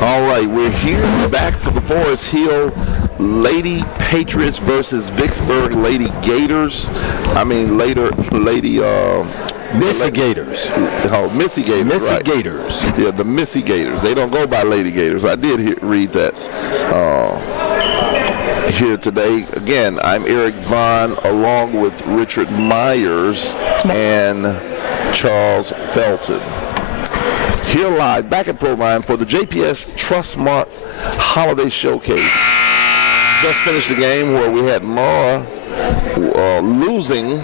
All right, we're here back for the Forest Hill Lady Patriots versus Vicksburg Lady Gators. Missy Gators. Oh, Missy Gators. Missy right. Gators. Yeah, the Missy Gators. They don't go by Lady Gators. I did read that here today. Again, I'm Eric Vaughn along with Richard Myers and Charles Felton. Here live, back at Proline for the JPS Trustmark Holiday Showcase. Just finished the game where we had Mara losing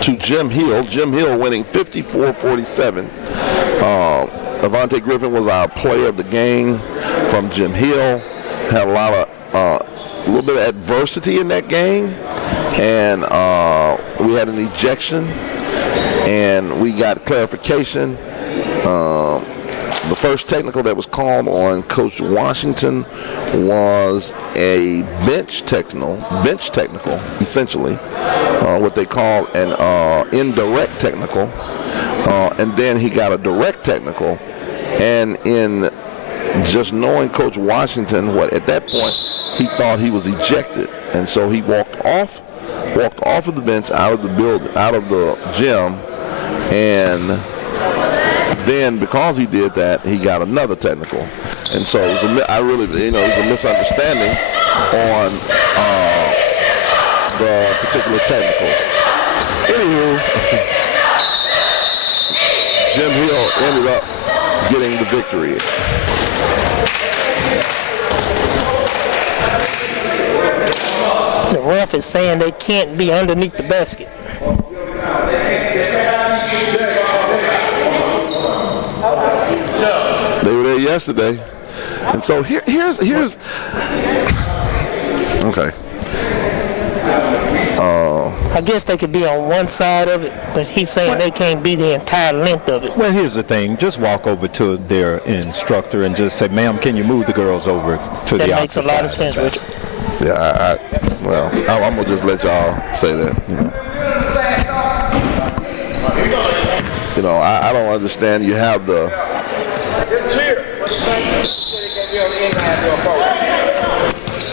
to Jim Hill. Jim Hill winning 54-47. Avante Griffin was our player of the game from Jim Hill. Had a little bit of adversity in that game, and we had an ejection, and we got clarification. The first technical that was called on Coach Washington was a bench technical, essentially, what they call an indirect technical, and then he got a direct technical. And in just knowing Coach Washington, at that point he thought he was ejected, and so he walked off of the bench, out of the gym, and then because he did that, he got another technical. And so it was it was a misunderstanding on the particular technical. Anywho, Jim Hill ended up getting the victory. The ref is saying they can't be underneath the basket. They were there yesterday, and so here's okay. I guess they could be on one side of it, but he's saying they can't be the entire length of it. Well, here's the thing. Just walk over to their instructor and just say, ma'am, can you move the girls over to the opposite side? That makes a lot of sense, Richard. Yeah, I'm going to just let y'all say that. I don't understand. You have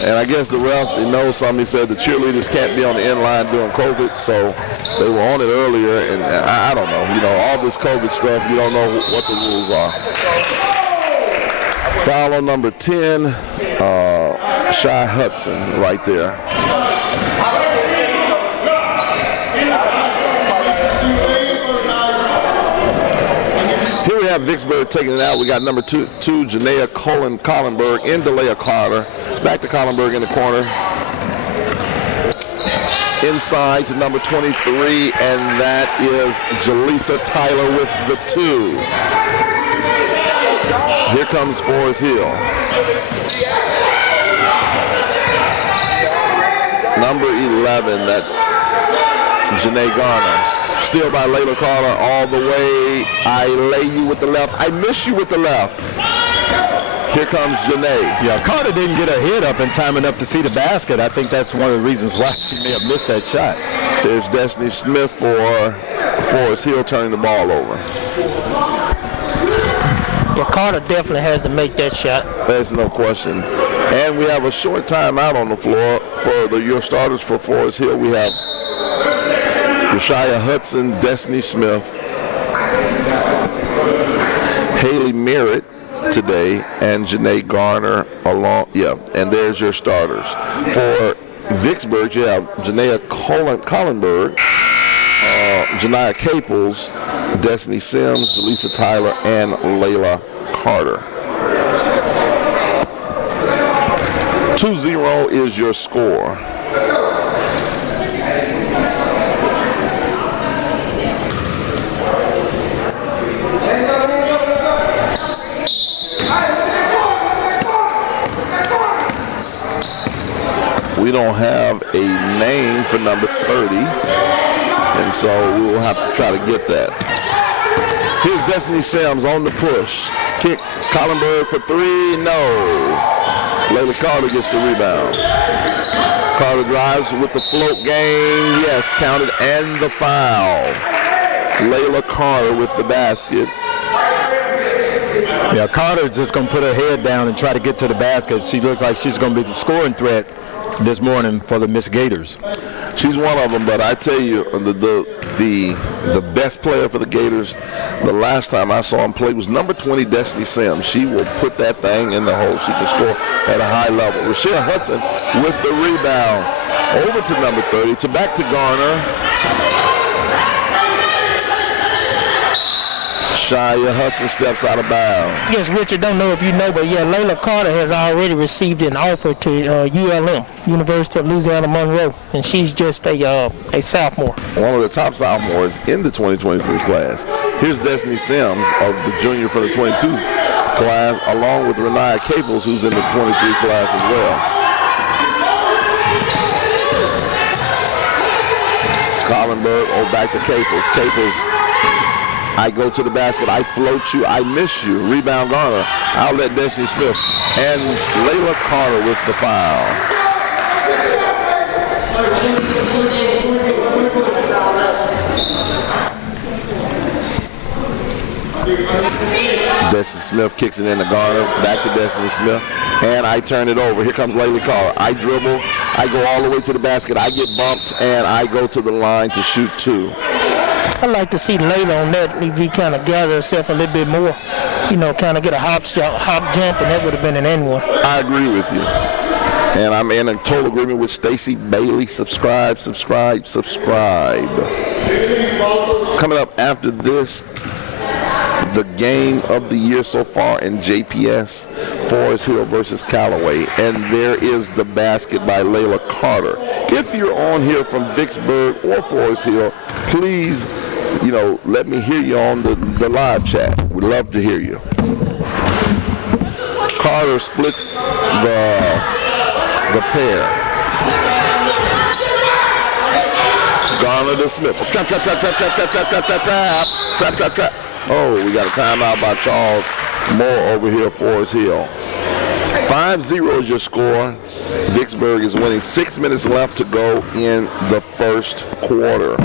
and I guess the ref, knows something. He said the cheerleaders can't be on the end line during COVID, so they were on it earlier, and I don't know. All this COVID stuff, you don't know what the rules are. Foul on number 10, Shy Hudson right there. Here we have Vicksburg taking it out. We got number two Janaea Collenberg in Delia Carter. Back to Collenberg in the corner. Inside to number 23, and that is Jaleesa Tyler with the 2. Here comes Forest Hill. Number 11, that's Janae Garner. Still by Layla Carter all the way. I lay you with the left. I miss you with the left. Here comes Janae. Yeah, Carter didn't get her head up in time enough to see the basket. I think that's one of the reasons why she may have missed that shot. There's Destiny Smith for Forest Hill turning the ball over. Yeah, Carter definitely has to make that shot. There's no question. And we have a short timeout on the floor for your starters for Forest Hill. We have Rashia Hudson, Destiny Smith, Haley Merritt today, and Janae Garner and there's your starters. For Vicksburg, you have Janaea Collenberg, Janiah Caples, Destiny Sims, Jaleesa Tyler, and Layla Carter. 2-0 is your score. We don't have a name for number 30, and so we'll have to try to get that. Here's Destiny Sims on the push. Kick, Collenberg for 3, no. Layla Carter gets the rebound. Carter drives with the float game, yes, counted, and the foul. Layla Carter with the basket. Yeah, Carter's just going to put her head down and try to get to the basket. She looks like she's going to be the scoring threat this morning for the Miss Gators. She's one of them, but I tell you, the best player for the Gators, the last time I saw him play was number 20, Destiny Sims. She will put that thing in the hole. She can score at a high level. Rochelle Hudson with the rebound. Over to number 30, back to Garner. Shia Hudson steps out of bounds. Yes, Richard, don't know if you know, but yeah, Layla Carter has already received an offer to ULM, University of Louisiana Monroe, and she's just a sophomore. One of the top sophomores in the 2023 class. Here's Destiny Sims, of the junior for the 22 class, along with Renaya Caples, who's in the 23 class as well. Collenberg, back to Caples. Caples, I go to the basket, I float you, I miss you. Rebound Garner, outlet Destiny Smith, and Layla Carter with the foul. Destiny Smith kicks it into Garner, back to Destiny Smith, and I turn it over. Here comes Layla Carter. I dribble, I go all the way to the basket, I get bumped, and I go to the line to shoot two. I'd like to see Layla on that if he kind of gather herself a little bit more, kind of get a hop jump, and that would have been an end one. I agree with you. And I'm in a total agreement with Stacy Bailey. Subscribe. Coming up after this, the game of the year so far in JPS, Forest Hill versus Callaway. And there is the basket by Layla Carter. If you're on here from Vicksburg or Forest Hill, please, let me hear you on the live chat. We'd love to hear you. Carter splits the pair. Garner to Smith. Trap. Oh, we got a timeout by Charles Moore over here, Forest Hill. 5-0 is your score. Vicksburg is winning. 6 minutes left to go in the first quarter.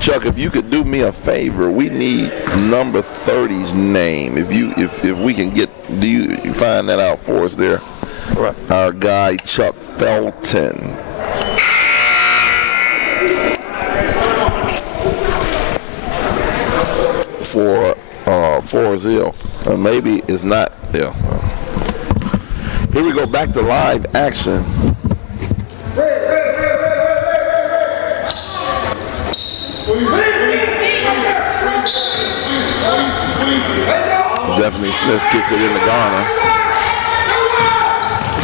Chuck, if you could do me a favor, we need number 30's name. If we can do you find that out for us there? Right. Our guy Chuck Felton. For Forest Hill. Maybe it's not there. Here we go, back to live action. Definitely Smith kicks it into Garner.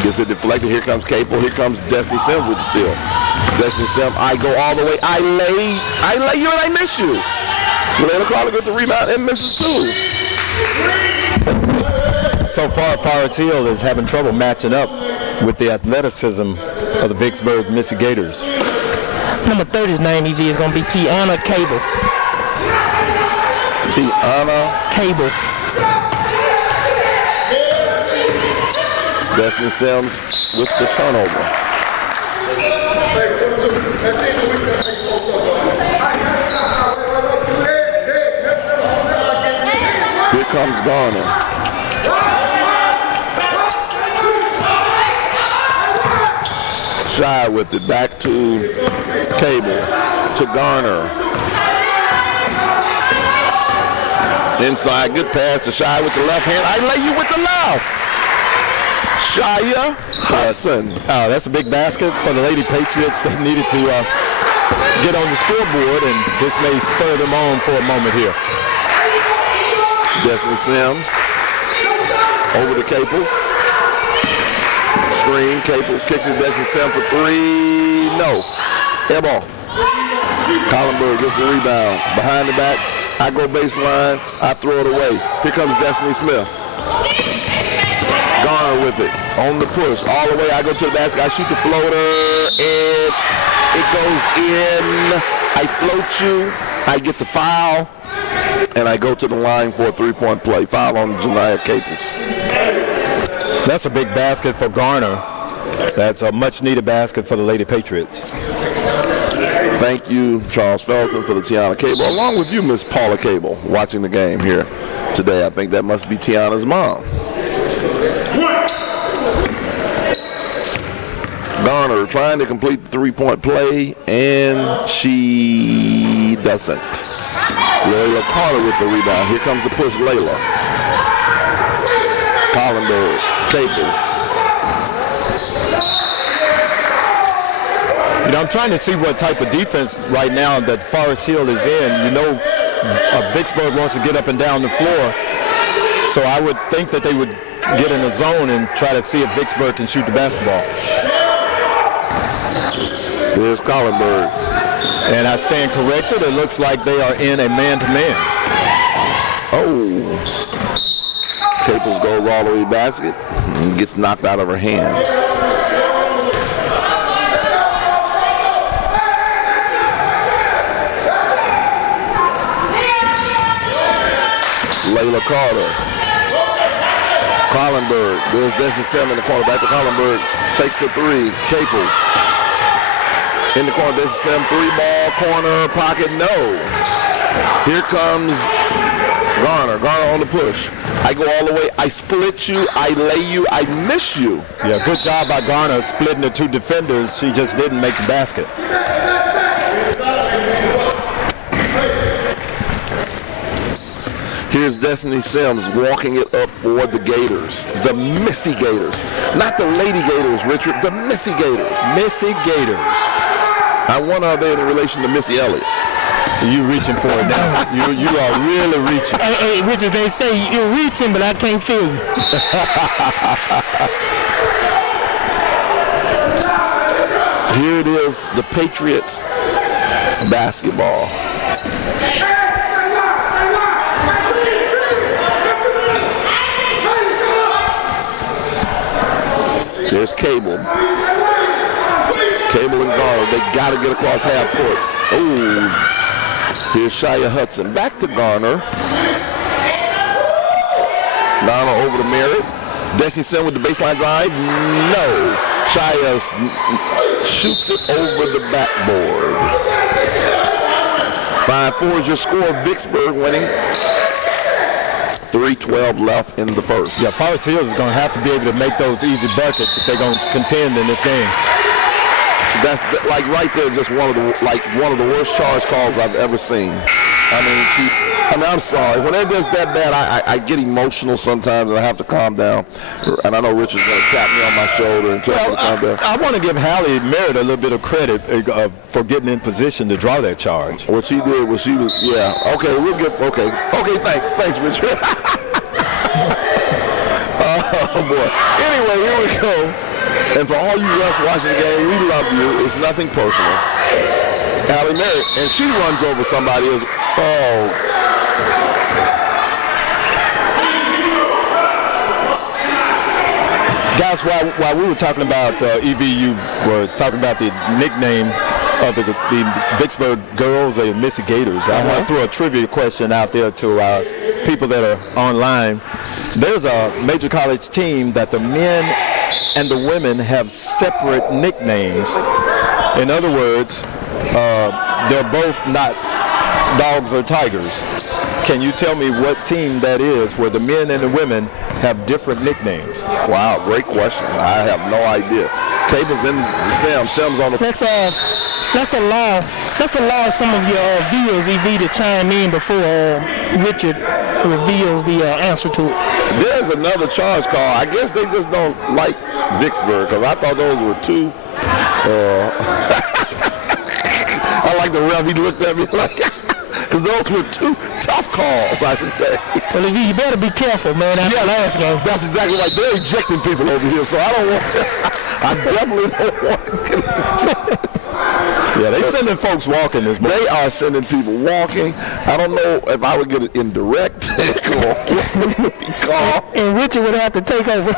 Gets it deflected. Here comes Capel. Here comes Destiny Sims with the steal. Destiny Sims, I go all the way. I lay you and I miss you. Layla Carter gets the rebound and misses too. So far, Forest Hill is having trouble matching up with the athleticism of the Vicksburg Missy Gators. Number 30's name is going to be Tiana Cable. Tiana Cable. Destiny Sims with the turnover. Here comes Garner. Shy with it, back to Cable, to Garner. Inside, good pass to Shy with the left hand. I lay you with the left. Shia Hudson. Oh, that's a big basket for the Lady Patriots. They needed to get on the scoreboard, and this may spur them on for a moment here. Destiny Sims over to Caples. Screen, Caples kicks it, Destiny Sims for three. No. Air ball. Collenberg gets the rebound. Behind the back, I go baseline, I throw it away. Here comes Destiny Smith. Garner with it, on the push, all the way. I go to the basket, I shoot the floater, and it goes in. I float you, I get the foul, and I go to the line for a three-point play. Foul on Janiyah Caples. That's a big basket for Garner. That's a much-needed basket for the Lady Patriots. Thank you, Charles Felton, for the Tiana Cable, along with you, Miss Paula Cable, watching the game here today. I think that must be Tiana's mom. Garner trying to complete the three-point play, and she doesn't. Layla Carter with the rebound. Here comes the push, Layla. Collenberg, Capers. You know, I'm trying to see what type of defense right now that Forest Hill is in. You know, Vicksburg wants to get up and down the floor, so I would think that they would get in a zone and try to see if Vicksburg can shoot the basketball. Here's Collenberg. And I stand corrected. It looks like they are in a man-to-man. Oh. Caples goes all the way to the basket and gets knocked out of her hands. Layla Carter. Collenberg. There's Destin Sam in the corner. Back to Collenberg. Takes the three. Caples. In the corner. Destin Sam. Three ball. Corner. Pocket. No. Here comes Garner. Garner on the push. I go all the way. I split you. I lay you. I miss you. Yeah, good job by Garner splitting the two defenders. She just didn't make the basket. Here's Destiny Sims walking it up for the Gators. The Missy Gators. Not the Lady Gators, Richard. The Missy Gators. Missy Gators. I wonder are they in relation to Missy Elliott? You reaching for it now. You are really reaching. Hey, Richard, they say you're reaching, but I can't feel you. Here it is, the Patriots basketball. There's Cable. Cable and Garner. They got to get across half court. Oh, here's Shia Hudson. Back to Garner. Garner over to Merritt. Desi Sim with the baseline drive. No. Shia shoots it over the backboard. 5-4 is your score. Vicksburg winning. 3:12 left in the first. Yeah, Forest Hill is going to have to be able to make those easy buckets if they're going to contend in this game. That's like right there, just one of the worst charge calls I've ever seen. I mean, I'm sorry. When it does that bad, I get emotional sometimes, and I have to calm down. And I know Richard's going to tap me on my shoulder and tell me to calm down. I want to give Hallie Merritt a little bit of credit for getting in position to draw that charge. What she did was okay, thanks, Richard. Oh, boy. Anyway, here we go. And for all you refs watching the game, we love you. It's nothing personal. Hallie Merritt, and she runs over somebody. Guys, while we were talking about EVU, were talking about the nickname of the Vicksburg girls, the Missy Gators. I want to throw a trivia question out there to our people that are online. There's a major college team that the men and the women have separate nicknames. In other words, they're both not dogs or tigers. Can you tell me what team that is where the men and the women have different nicknames? Wow, great question. I have no idea. Cable's in the Sam's on the... Let's allow some of your viewers, EV, to chime in before Richard reveals the answer to it. There's another charge call. I guess they just don't like Vicksburg, because I thought those were two... I like the ref. He looked at me like... Because those were two tough calls, I should say. Well, EV, you better be careful, man, after last game. That's exactly right. They're ejecting people over here, so I don't want... I definitely don't want... Yeah, they sending folks walking this morning. They are sending people walking. I don't know if I would get it indirect or call. And Richard would have to take over.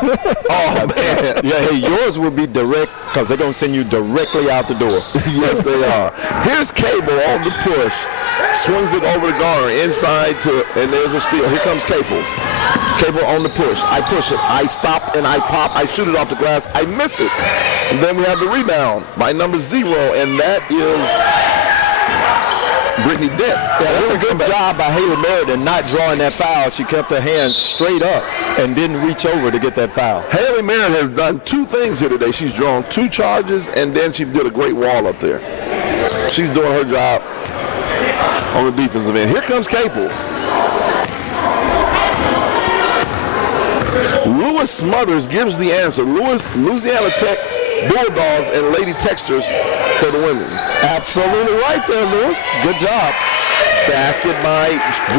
Oh, man. Yeah, hey, yours will be direct because they're going to send you directly out the door. Yes, they are. Here's Cable on the push. Swings it over to Garner. Inside and there's a steal. Here comes Cable. Cable on the push. I push it. I stop and I pop. I shoot it off the glass. I miss it. And then we have the rebound by number 0, and that is Brittany Dent. Yeah, that's a good job by Haley Merritt not drawing that foul. She kept her hands straight up and didn't reach over to get that foul. Haley Merritt has done two things here today. She's drawn 2 charges, and then she did a great wall up there. She's doing her job on the defensive end. Here comes Caples. Lewis Smothers gives the answer. Louisiana Tech Bulldogs and Lady Textures for the women's. Absolutely right there, Lewis. Good job. Basket by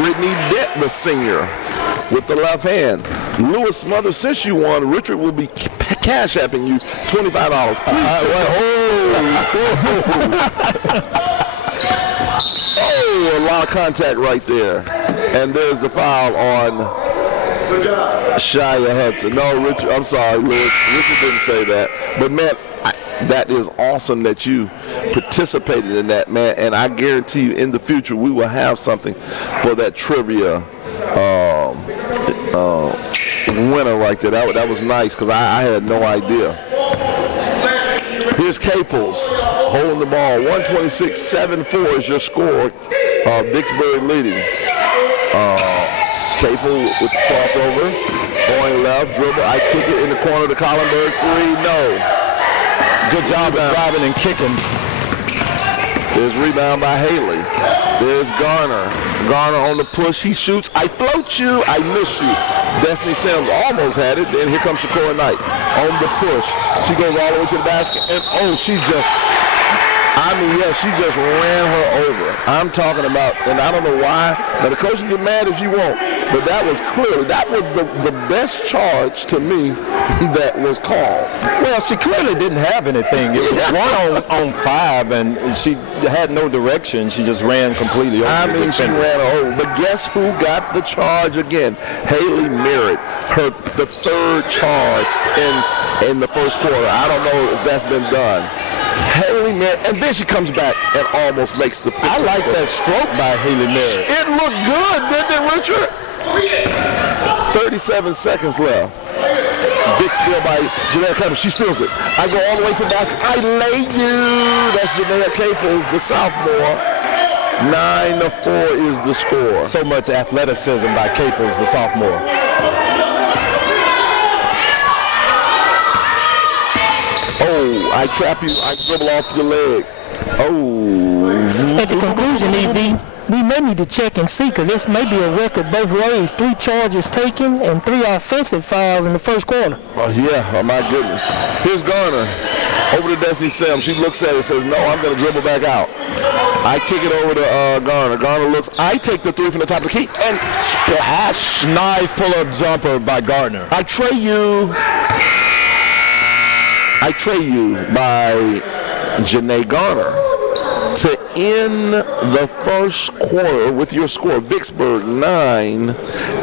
Brittany Dent, the senior, with the left hand. Lewis Smothers, since you won, Richard will be cash apping you $25. Please. Oh, a lot of contact right there. And there's the foul on Shia Hudson. No, Richard, I'm sorry, Lewis. Richard didn't say that. But, man, that is awesome that you participated in that, man. And I guarantee you in the future we will have something for that trivia winner right there. That was nice because I had no idea. Here's Caples holding the ball. 126-7-4 is your score. Vicksburg leading. Capel with the crossover, going left, dribble, I kick it in the corner to Collenberg, 3, no. Good job of driving and kicking. There's rebound by Haley. There's Garner. Garner on the push, he shoots, I float you, I miss you. Destiny Sims almost had it, then here comes Shakora Knight on the push. She goes all the way to the basket, and she just ran her over. I'm talking about, and I don't know why. Now, the coach can get mad if you want, but that was the best charge to me that was called. Well, she clearly didn't have anything. It was 1 on 5, and she had no direction. She just ran completely over. She ran her over. But guess who got the charge again? Haley Merritt, the 3rd charge in the first quarter. I don't know if that's been done. Haley Merritt, and then she comes back and almost makes the 50. I like that stroke by Haley Merritt. It looked good, didn't it, Richard? 37 seconds left. Big steal by Janelle Caples. She steals it. I go all the way to the basket. I lay you. That's Janelle Caples, the sophomore. 9-4 is the score. So much athleticism by Caples, the sophomore. I trap you, I dribble off your leg. Oh. At the conclusion, EV, we may need to check and see, because this may be a record both ways. 3 charges taken and 3 offensive fouls in the first quarter. Oh, my goodness. Here's Garner over to Destiny Sims. She looks at it and says, no, I'm going to dribble back out. I kick it over to Garner. Garner looks. I take the 3 from the top of the key and splash. Nice pull-up jumper by Gardner. I trade you by Janae Garner to end the first quarter with your score. Vicksburg 9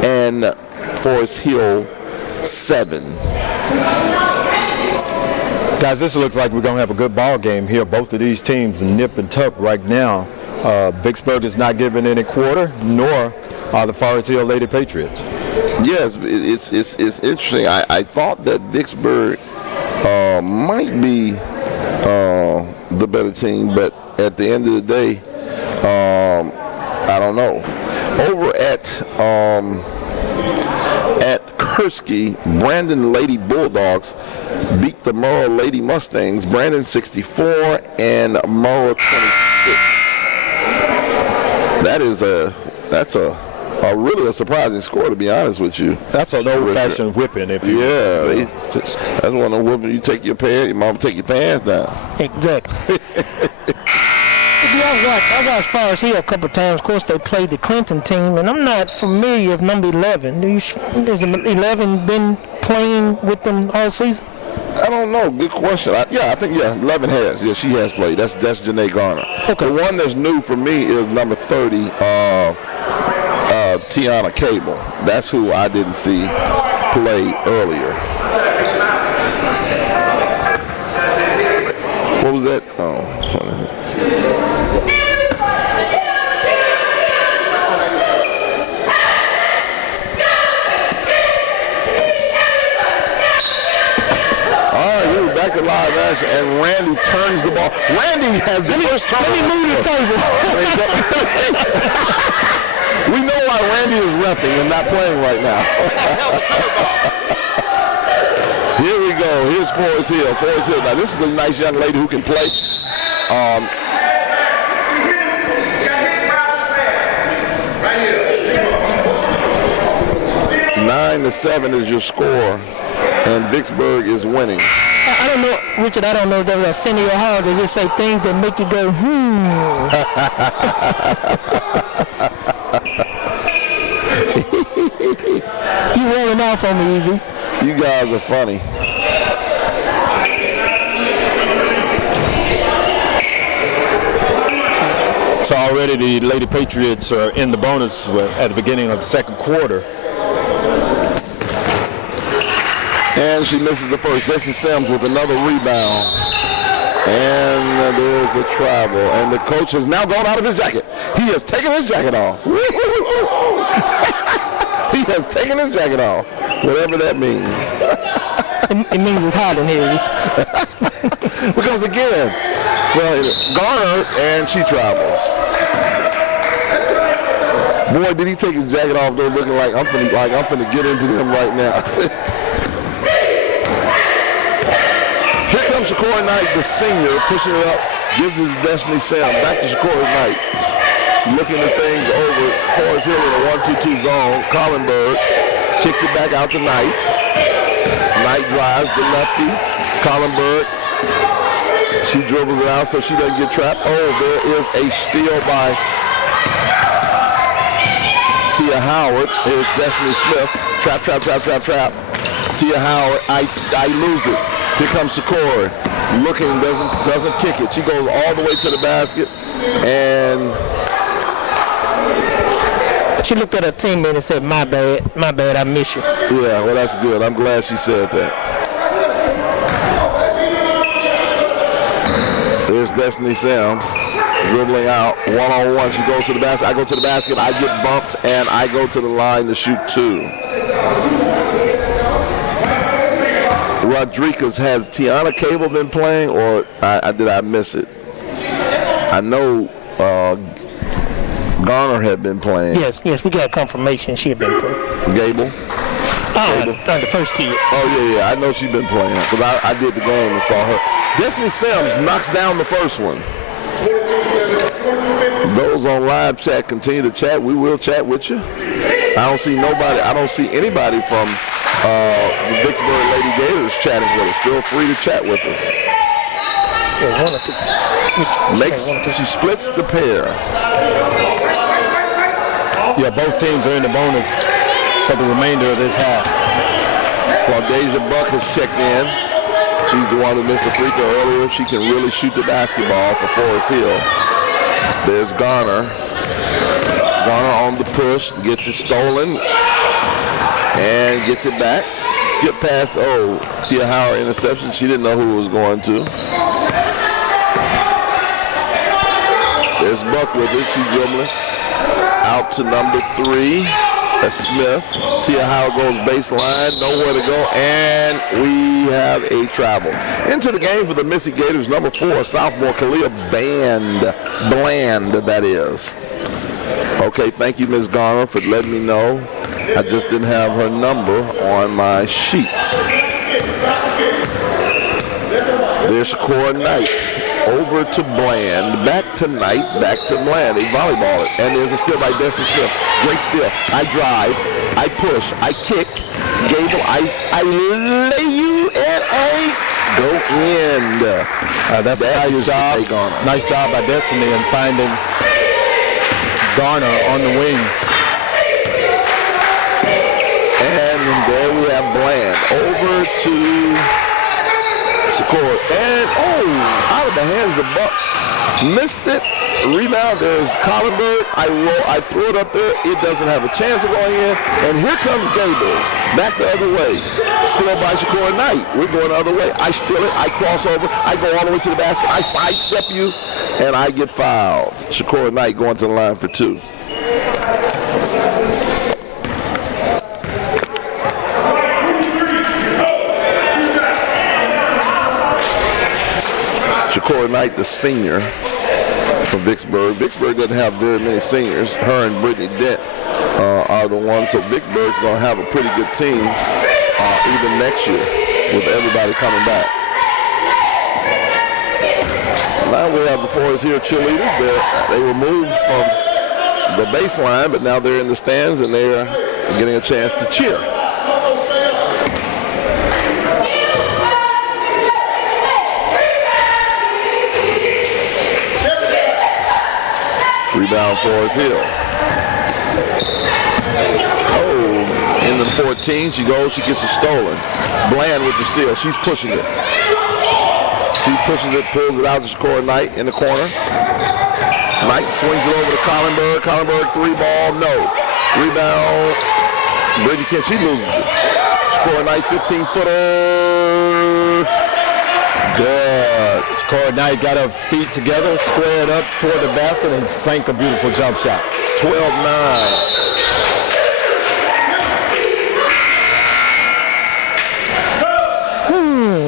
and Forest Hill 7. Guys, this looks like we're going to have a good ball game here. Both of these teams nip and tuck right now. Vicksburg is not giving any quarter, nor are the Forest Hill Lady Patriots. Yes, it's interesting. I thought that Vicksburg might be the better team, but at the end of the day, I don't know. Over at Kursky, Brandon Lady Bulldogs beat the Murrah Lady Mustangs. Brandon 64 and Murrah 26. That's really a surprising score, to be honest with you. That's an old-fashioned whipping, if you that's one of the whipping. You take your pants, your mom take your pants down. Exactly. I watched Forest Hill a couple of times. Of course, they played the Clinton team, and I'm not familiar with number 11. Has 11 been playing with them all season? I don't know. Good question. I think 11 has. Yeah, she has played. That's Janae Garner. Okay. The one that's new for me is number 30, Tiana Cable. That's who I didn't see play earlier. What was that? Back to live possession, and Randy turns the ball. Randy has the first turn. Let me move the table. We know why Randy is reffing and not playing right now. Here we go. Here's Forrest Hill. Forrest Hill. Now, this is a nice young lady who can play. 9-7 is your score, and Vicksburg is winning. I don't know, Richard, I don't know if that was a sin of your heart to just say things that make you go, You rolling off on me, Evie. You guys are funny. So already the Lady Patriots are in the bonus at the beginning of the second quarter. And she misses the first. Jesse Sims with another rebound. And there's a travel. And the coach has now gone out of his jacket. He has taken his jacket off. He has taken his jacket off. Whatever that means. It means it's hot in here. Because again, well, Garner and she travels. Boy, did he take his jacket off though, looking like I'm finna get into him right now. Here comes Shakur Knight, the senior, pushing it up, gives his Destiny Sam. Back to Shakur Knight. Looking at things over. Forrest Hill in a 1-2-2 zone. Collinberg kicks it back out to Knight. Knight drives the lefty. Collinberg. She dribbles it out so she doesn't get trapped. Oh, there is a steal by Tia Howard. Here's Destiny Smith. Trap. Tia Howard. I lose it. Here comes Shakur. Looking, doesn't kick it. She goes all the way to the basket, and She looked at her teammate and said, my bad, I miss you. yeah, well, that's good. I'm glad she said that. There's Destiny Sims dribbling out one-on-one. She goes to the basket. I go to the basket. I get bumped, and I go to the line to shoot two. Rodriguez, has Tiana Cable been playing, or did I miss it? I know Garner had been playing. Yes, we got confirmation she had been playing. Gable? The first kid. Oh, yeah, I know she's been playing, because I did the game and saw her. Destiny Sims knocks down the first one. Those on live chat, continue to chat. We will chat with you. I don't see anybody from the Vicksburg Lady Gators chatting with us. Feel free to chat with us. She splits the pair. Yeah, both teams are in the bonus for the remainder of this half. Claudesia Buck has checked in. She's the one who missed the free throw earlier. She can really shoot the basketball for Forrest Hill. There's Garner. Garner on the push, gets it stolen, and gets it back. Skip past, Tia Howard interception. She didn't know who it was going to. There's Buck with it. She's dribbling. Out to number 3. That's Smith. Tia Howard goes baseline, nowhere to go, and we have a travel. Into the game for the Missy Gators, number 4, sophomore Kalia Bland, that is. Okay, thank you, Ms. Garner, for letting me know. I just didn't have her number on my sheet. There's Shakur Knight. Over to Bland, back to Knight, back to Bland. They volleyball it. And there's a steal by Destiny Smith. Great steal. I drive, I push, I kick. Gable, I lay you, and I go in. That's a nice job. Nice job by Destiny in finding Garner on the wing. And there we have Bland. Over to Shakur. And, out of the hands of Buck. Missed it. Rebound. There's Collinberg. I throw it up there. It doesn't have a chance of going in. And here comes Gable. Back the other way. Still by Shakur Knight. We're going the other way. I steal it. I cross over. I go all the way to the basket. I sidestep you. And I get fouled. Shakur Knight going to the line for 2. Shakora Knight, the senior from Vicksburg. Vicksburg doesn't have very many seniors. Her and Brittany Dent are the ones. So Vicksburg's going to have a pretty good team even next year with everybody coming back. Now we have the Forest Hill cheerleaders. They were moved from the baseline, but now they're in the stands and they're getting a chance to cheer. Rebound Forest Hill. Oh, in the 14, she goes, she gets it stolen. Bland with the steal, she's pushing it. She pushes it, pulls it out to Shakora Knight in the corner. Knight swings it over to Collenberg. Collenberg 3-ball, no. Rebound. Brittany Kent, she loses it. Shakora Knight 15-footer. Good. Shakora Knight got her feet together, squared up toward the basket, and sank a beautiful jump shot. 12-9.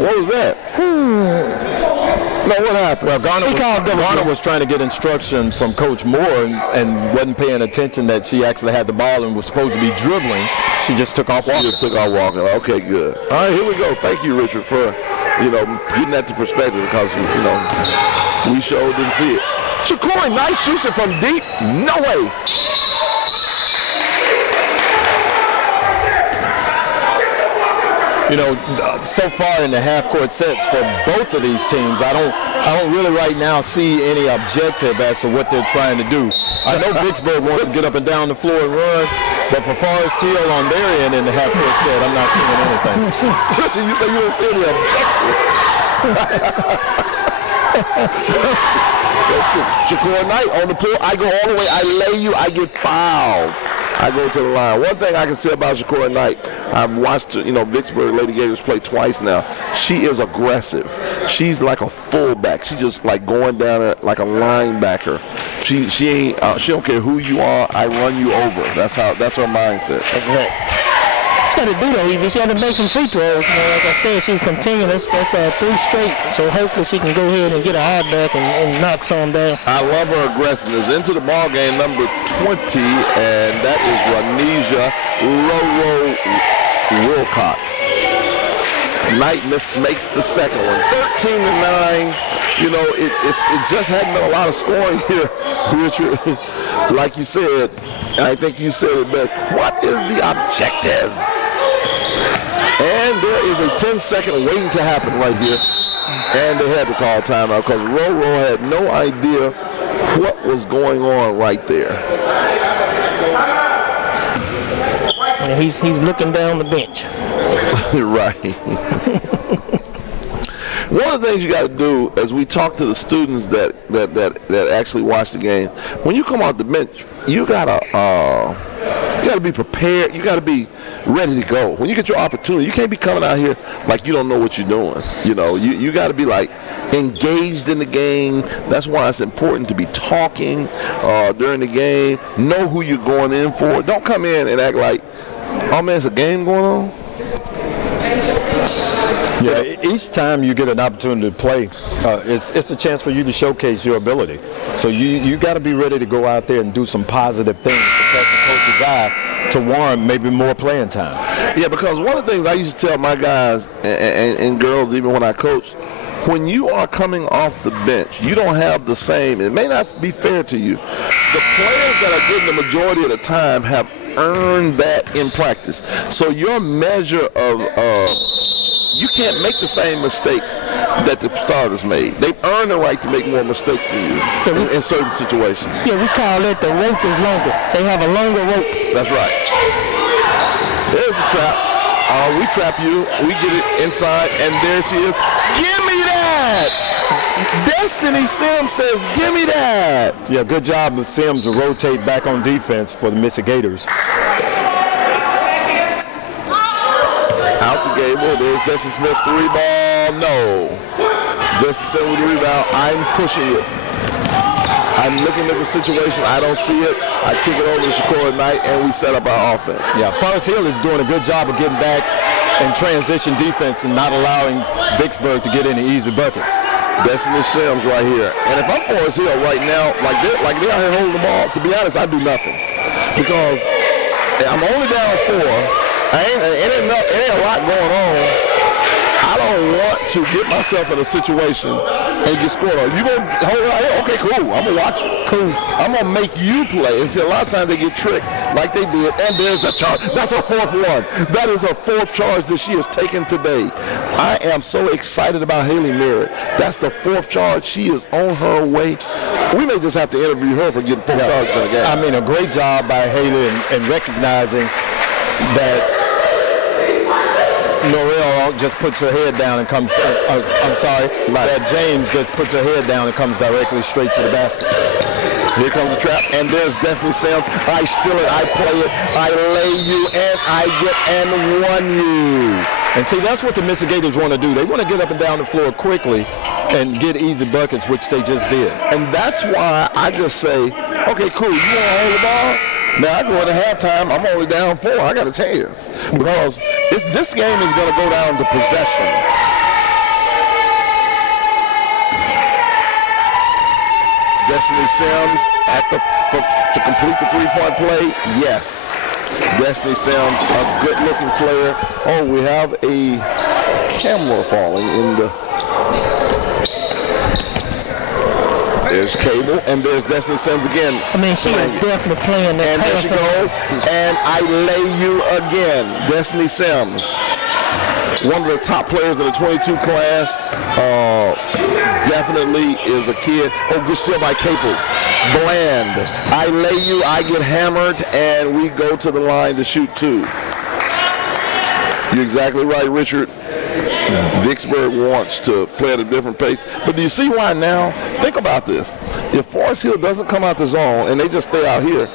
What was that? No, what happened? Well, Garner was trying to get instruction from Coach Moore and wasn't paying attention that she actually had the ball and was supposed to be dribbling. She just took off walking. She just took off walking. Okay, good. All right, here we go. Thank you, Richard, for getting that to perspective because we sure didn't see it. Shakora Knight shoots it from deep. No way. So far in the half-court sets for both of these teams, I don't really right now see any objective as to what they're trying to do. I know Vicksburg wants to get up and down the floor and run, but for Forest Hill on their end in the half-court set, I'm not seeing anything. Richard, you say you don't see any objective. Shakora Knight on the pool. I go all the way. I lay you. I get fouled. I go to the line. One thing I can say about Shakora Knight, I've watched, Vicksburg Lady Gators play twice now. She is aggressive. She's like a fullback. She just like going down there like a linebacker. She don't care who you are. I run you over. That's her mindset. Exactly. She got to do that, Evie. She had to make some free throws. Like I said, she's continuing. That's 3 straight. So hopefully she can go ahead and get her eye back and knock some down. I love her aggressiveness. Into the ball game, number 20, and that is Ranesia Roro Wilcox. Knight makes the second one. 13-9. It just hadn't been a lot of scoring here, Richard. Like you said, I think you said it best. What is the objective? And there is a 10-second waiting to happen right here. And they had to call timeout because Roro had no idea what was going on right there. And he's looking down the bench. Right. One of the things you got to do as we talk to the students that actually watch the game, when you come off the bench, you gotta be prepared. You gotta be ready to go. When you get your opportunity, you can't be coming out here like you don't know what you're doing. You got to be like engaged in the game. That's why it's important to be talking during the game. Know who you're going in for. Don't come in and act like, oh man, it's a game going on. Yeah, each time you get an opportunity to play, it's a chance for you to showcase your ability. So you got to be ready to go out there and do some positive things to catch the coach's eye to warrant maybe more playing time. Yeah, because one of the things I used to tell my guys and girls, even when I coach, when you are coming off the bench, you don't have the same. It may not be fair to you. The players that are getting the majority of the time have earned that in practice. So your measure of you can't make the same mistakes that the starters made. They've earned the right to make more mistakes than you in certain situations. Yeah, we call it the rope is longer. They have a longer rope. That's right. There's the trap. We trap you. We get it inside, and there she is. Give me that! Destiny Sims says, give me that! Yeah, good job of Sims to rotate back on defense for the Missy Gators. Out the Gable. There's Destiny Smith. 3-ball. No. Destiny Smith with the rebound. I'm pushing it. I'm looking at the situation. I don't see it. I kick it over to Shakora Knight, and we set up our offense. Yeah, Forest Hill is doing a good job of getting back in transition defense and not allowing Vicksburg to get any easy buckets. Destiny Sims right here. And if I'm Forest Hill right now, like they're out here holding the ball, to be honest, I do nothing. Because I'm only down 4. It ain't a lot going on. I don't want to get myself in a situation and get scored on. You gonna hold right here? Okay, cool. I'm gonna watch it. Cool. I'm gonna make you play. And see, a lot of times they get tricked like they did. And there's the charge. That's her 4th one. That is her 4th charge that she has taken today. I am so excited about Haley Merritt. That's the 4th charge. She is on her way. We may just have to interview her for getting 4 charges in a game. I mean, a great job by Haley in recognizing that Norrell just puts her head down and comes, that James just puts her head down and comes directly straight to the basket. Here comes the trap, and there's Destiny Sims. I steal it, I play it, I lay you, and I get and won you. And see, that's what the Michigators want to do. They want to get up and down the floor quickly and get easy buckets, which they just did. And that's why I just say, okay, cool, you want to hold the ball? Now I go into halftime, I'm only down 4. I got a chance. Because this game is going to go down to possession. Destiny Sims to complete the 3-point play. Yes. Destiny Sims, a good-looking player. Oh, we have a camera falling in the... There's Cable, and there's Destiny Sims again. I mean, she is definitely playing that. And there she goes, and I lay you again. Destiny Sims, one of the top players in the 22 class, definitely is a kid. Oh, good steal by Caples. Bland, I lay you, I get hammered, and we go to the line to shoot 2. You're exactly right, Richard. Vicksburg wants to play at a different pace. But do you see why now? Think about this. If Forest Hill doesn't come out the zone and they just stay out here,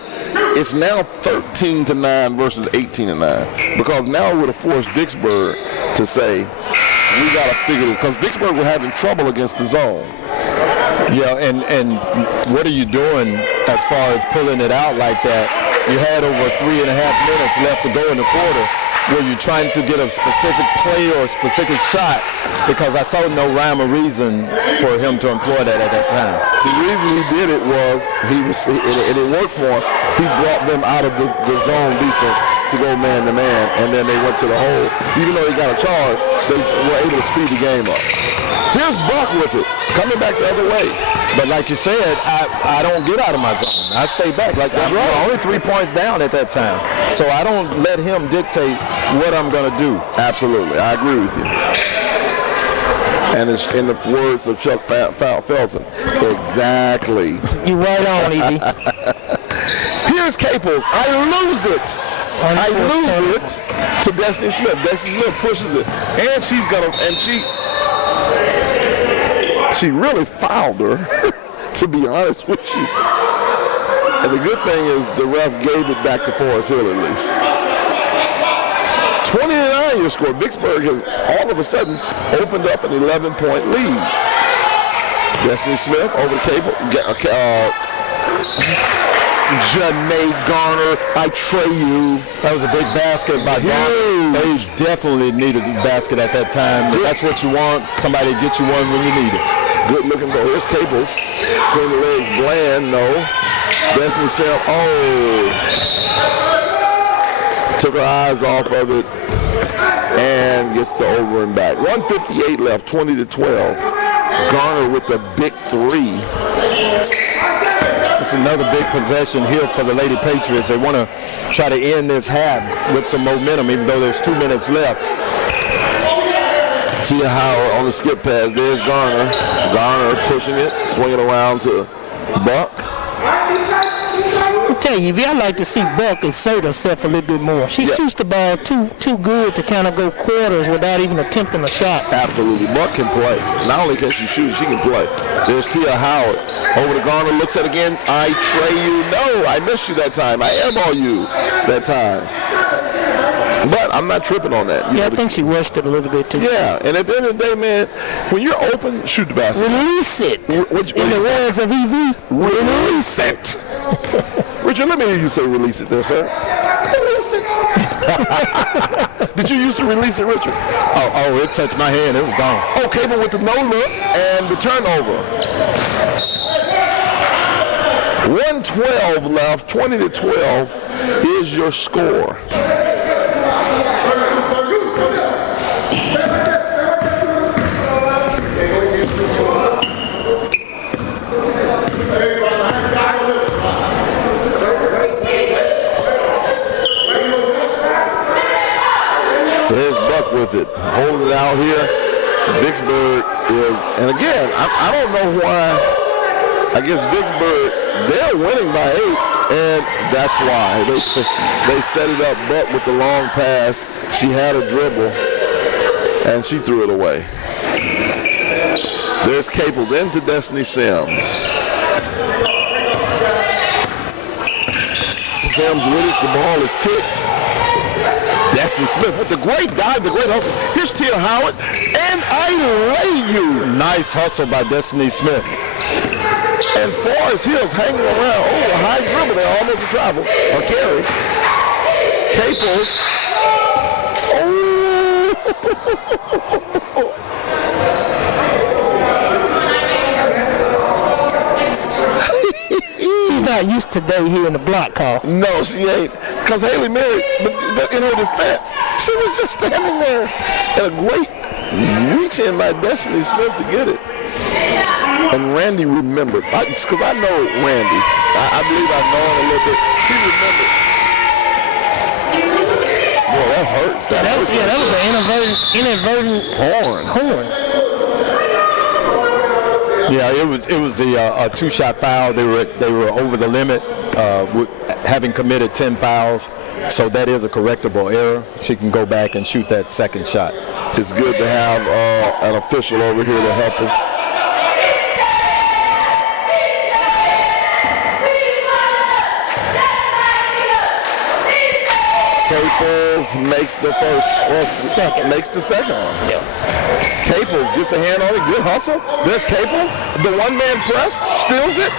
it's now 13-9 versus 18-9. Because now it would have forced Vicksburg to say, we got to figure this. Because Vicksburg were having trouble against the zone. Yeah, and what are you doing as far as pulling it out like that? You had over 3.5 minutes left to go in the quarter. Were you trying to get a specific play or a specific shot? Because I saw no rhyme or reason for him to employ that at that time. The reason he did it was, and it worked for him, he brought them out of the zone defense to go man-to-man, and then they went to the hole. Even though he got a charge, they were able to speed the game up. Here's Buck with it, coming back the other way. But like you said, I don't get out of my zone. I stay back. Like that's right. Only 3 points down at that time. So I don't let him dictate what I'm going to do. Absolutely. I agree with you. And it's in the words of Chuck Felton. Exactly. You right on, Evie. Here's Caples. I lose it. I lose it to Destiny Smith. Destiny Smith pushes it. And she's going to, and she really fouled her, to be honest with you. And the good thing is the ref gave it back to Forest Hill at least. 20-9 your score. Vicksburg has all of a sudden opened up an 11-point lead. Destiny Smith over the Cable. Janae Garner, I tray you. That was a big basket by Garner. They definitely needed a basket at that time. That's what you want. Somebody to get you one when you need it. Good looking goal. Here's Cable. Between the legs. Bland, no. Destiny Smith, took her eyes off of it and gets the over and back. 1:58 left, 20-12. Garner with the big 3. It's another big possession here for the Lady Patriots. They want to try to end this half with some momentum, even though there's 2 minutes left. Tia Howard on the skip pass. There's Garner. Garner pushing it, swinging around to Buck. I tell you, I'd like to see Buck assert herself a little bit more. She shoots the ball too good to kind of go quarters without even attempting a shot. Absolutely. Buck can play. Not only can she shoot, she can play. There's Tia Howard. Over to Garner, looks at it again. I tray you. No, I missed you that time. I airball you that time. But I'm not tripping on that. I think she rushed it a little bit too. Yeah, and at the end of the day, man, when you're open, shoot the basket. Release it. In the words of EV, release it. Richard, let me hear you say release it there, sir. Release it. Did you used to release it, Richard? Oh, it touched my hand. It was gone. Okay, but with the no look and the turnover. 1:12 left, 20-12 is your score. There's Buck with it, holding it out here. Vicksburg is, and again, I don't know why. I guess Vicksburg, they're winning by 8, and that's why. They set it up. Buck with the long pass. She had a dribble, and she threw it away. There's Caples into Destiny Sims. Sims with it. The ball is kicked. Destiny Smith with the great dive, the great hustle. Here's Tia Howard, and I lay you. Nice hustle by Destiny Smith. And Forrest Hill's hanging around. Oh, a high dribble there, almost a travel. A carry. Caples. Oh. She's not used to day here in the block call. No, she ain't. Because Haley Mary, but in her defense, she was just standing there. And a great reach in by Destiny Smith to get it. And Randy remembered. Because I know Randy. I believe I know him a little bit. He remembered. Boy, that's hurt. That was an inadvertent horn. Yeah, it was a two-shot foul. They were over the limit, having committed 10 fouls. So that is a correctable error. She can go back and shoot that second shot. It's good to have an official over here to help us. Caples makes the makes the second one. Yeah. Caples gets a hand on it, good hustle. There's Caples, the one-man press, steals it,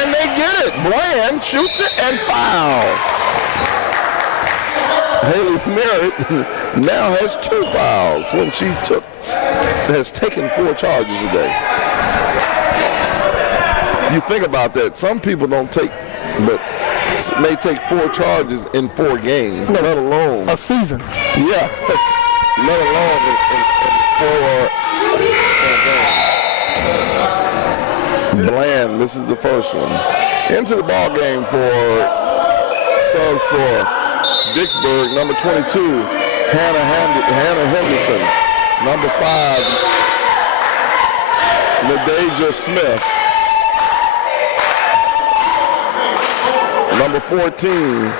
and they get it. Bland shoots it and foul. Haley Merritt now has 2 fouls when she has taken 4 charges a day. You think about that. Some people don't take, but may take 4 charges in 4 games, let alone a season. Yeah, let alone in 4 games. Bland, this is the first one. Into the ball game for Vicksburg, number 22, Hannah Henderson. Number 5, Nadeja Smith. Number 14,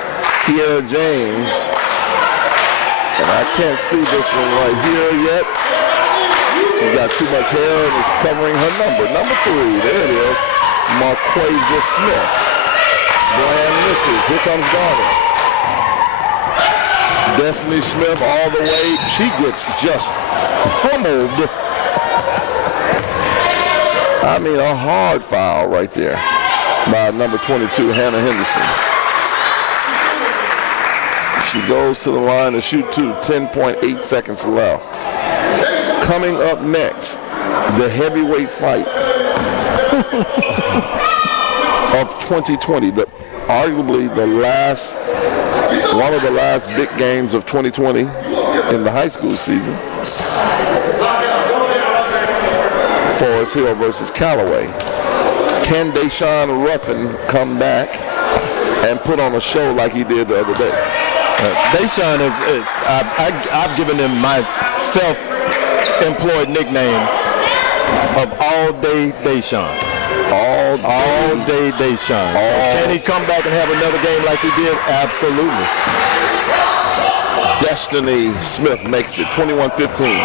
Kiera James. And I can't see this one right here yet. She's got too much hair and it's covering her number. Number 3, there it is, Marquasia Smith. Bland misses. Here comes Garner. Destiny Smith all the way. She gets just pummeled. I mean, a hard foul right there by number 22, Hannah Henderson. She goes to the line to shoot 2, 10.8 seconds left. Coming up next, the heavyweight fight of 2020, arguably one of the last big games of 2020 in the high school season. Forest Hill versus Callaway. Can Deshaun Ruffin come back and put on a show like he did the other day? Deshaun is, I've given him my self-employed nickname of All Day Deshaun. All day Deshaun. So can he come back and have another game like he did? Absolutely. Destiny Smith makes it 21-15.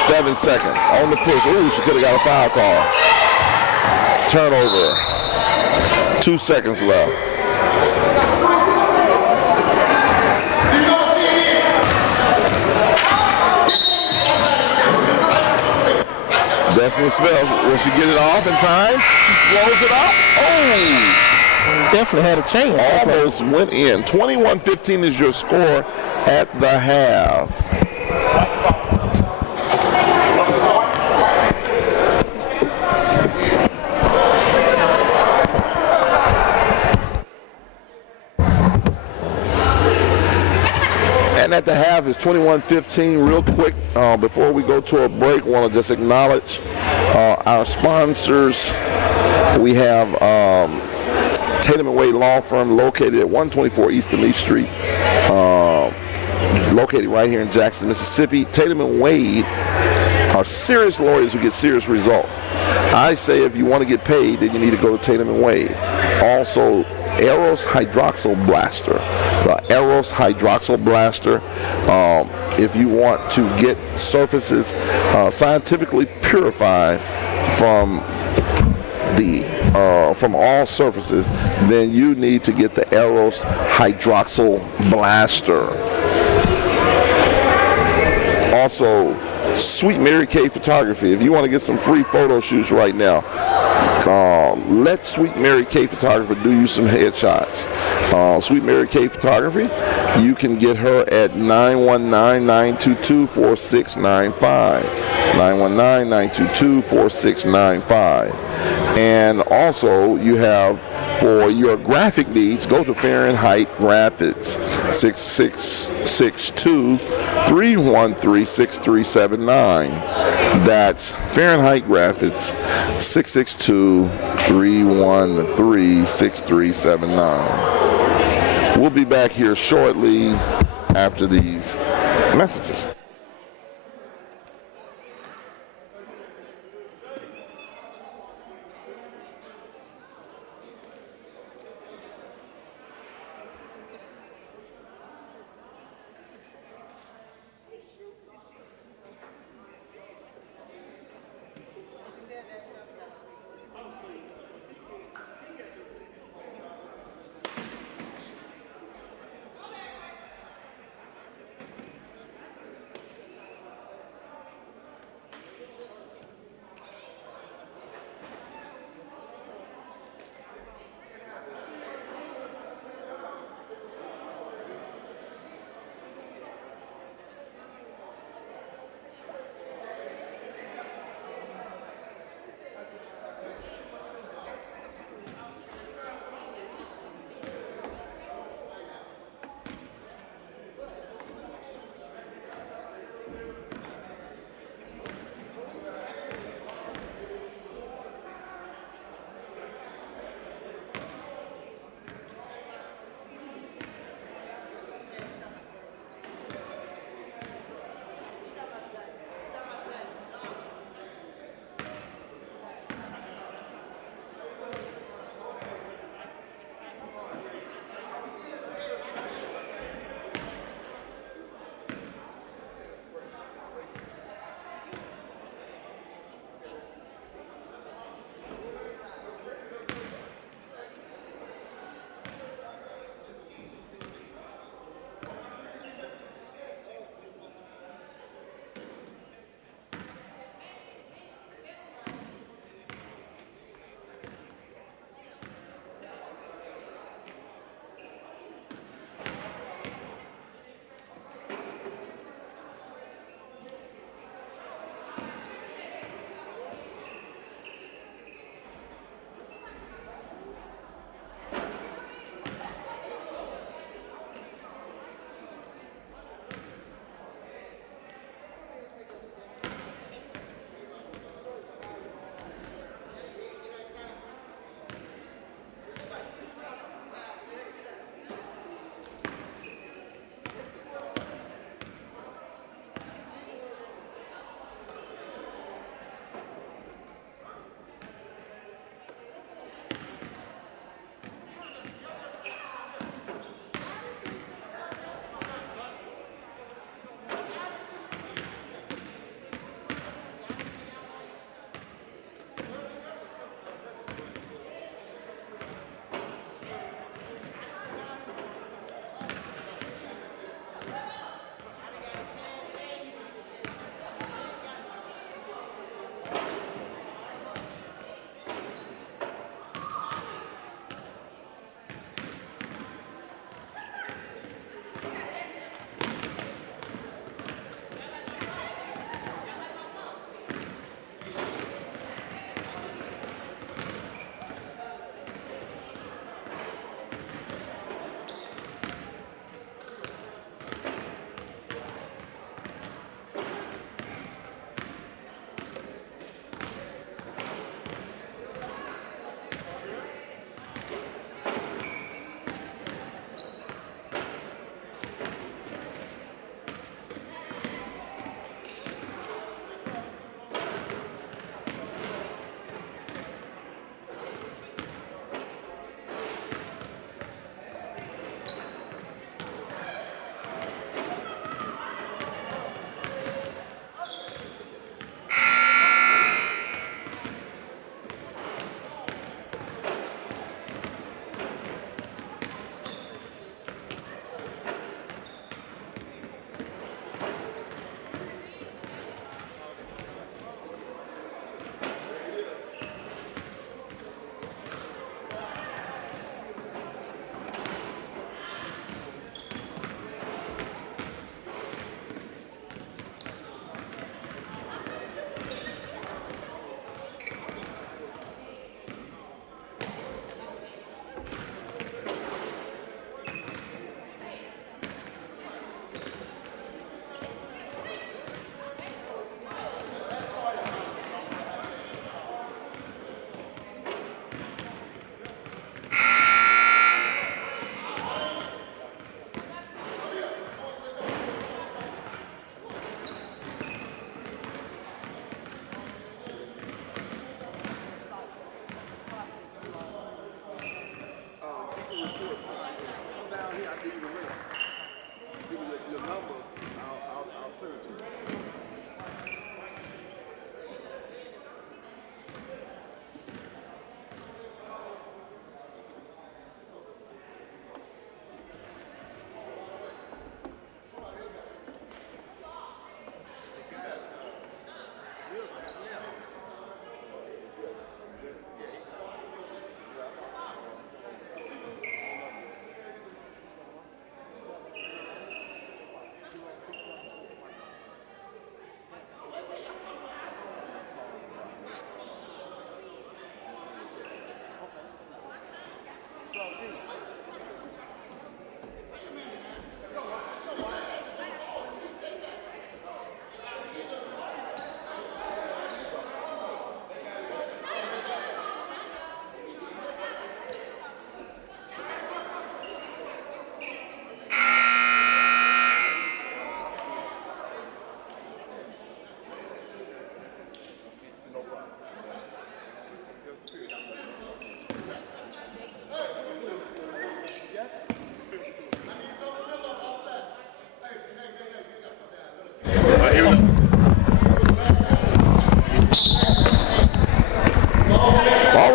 7 seconds on the push. Ooh, she could have got a foul call. Turnover. 2 seconds left. Destiny Smith, will she get it off in time? She blows it up. Oh! definitely had a chance. Almost went in. 21-15 is your score at the half. And at the half is 21-15. Real quick, before we go to a break, I want to just acknowledge our sponsors. We have Tatum & Wade Law Firm located at 124 East Lee Street, located right here in Jackson, Mississippi. Tatum & Wade are serious lawyers who get serious results. I say if you want to get paid, then you need to go to Tatum & Wade. Also, Eros Hydroxyl Blaster. The Eros Hydroxyl Blaster, if you want to get surfaces scientifically purified from all surfaces, then you need to get the Eros Hydroxyl Blaster. Also, Sweet Mary Kay Photography. If you want to get some free photo shoots right now, let Sweet Mary Kay Photography do you some headshots. Sweet Mary Kay Photography, you can get her at 919-922-4695. 919-922-4695. And also, you have, for your graphic needs, go to Fahrenheit Graphics, 6662-313-6379. That's Fahrenheit Graphics, 662-313-6379. We'll be back here shortly after these messages.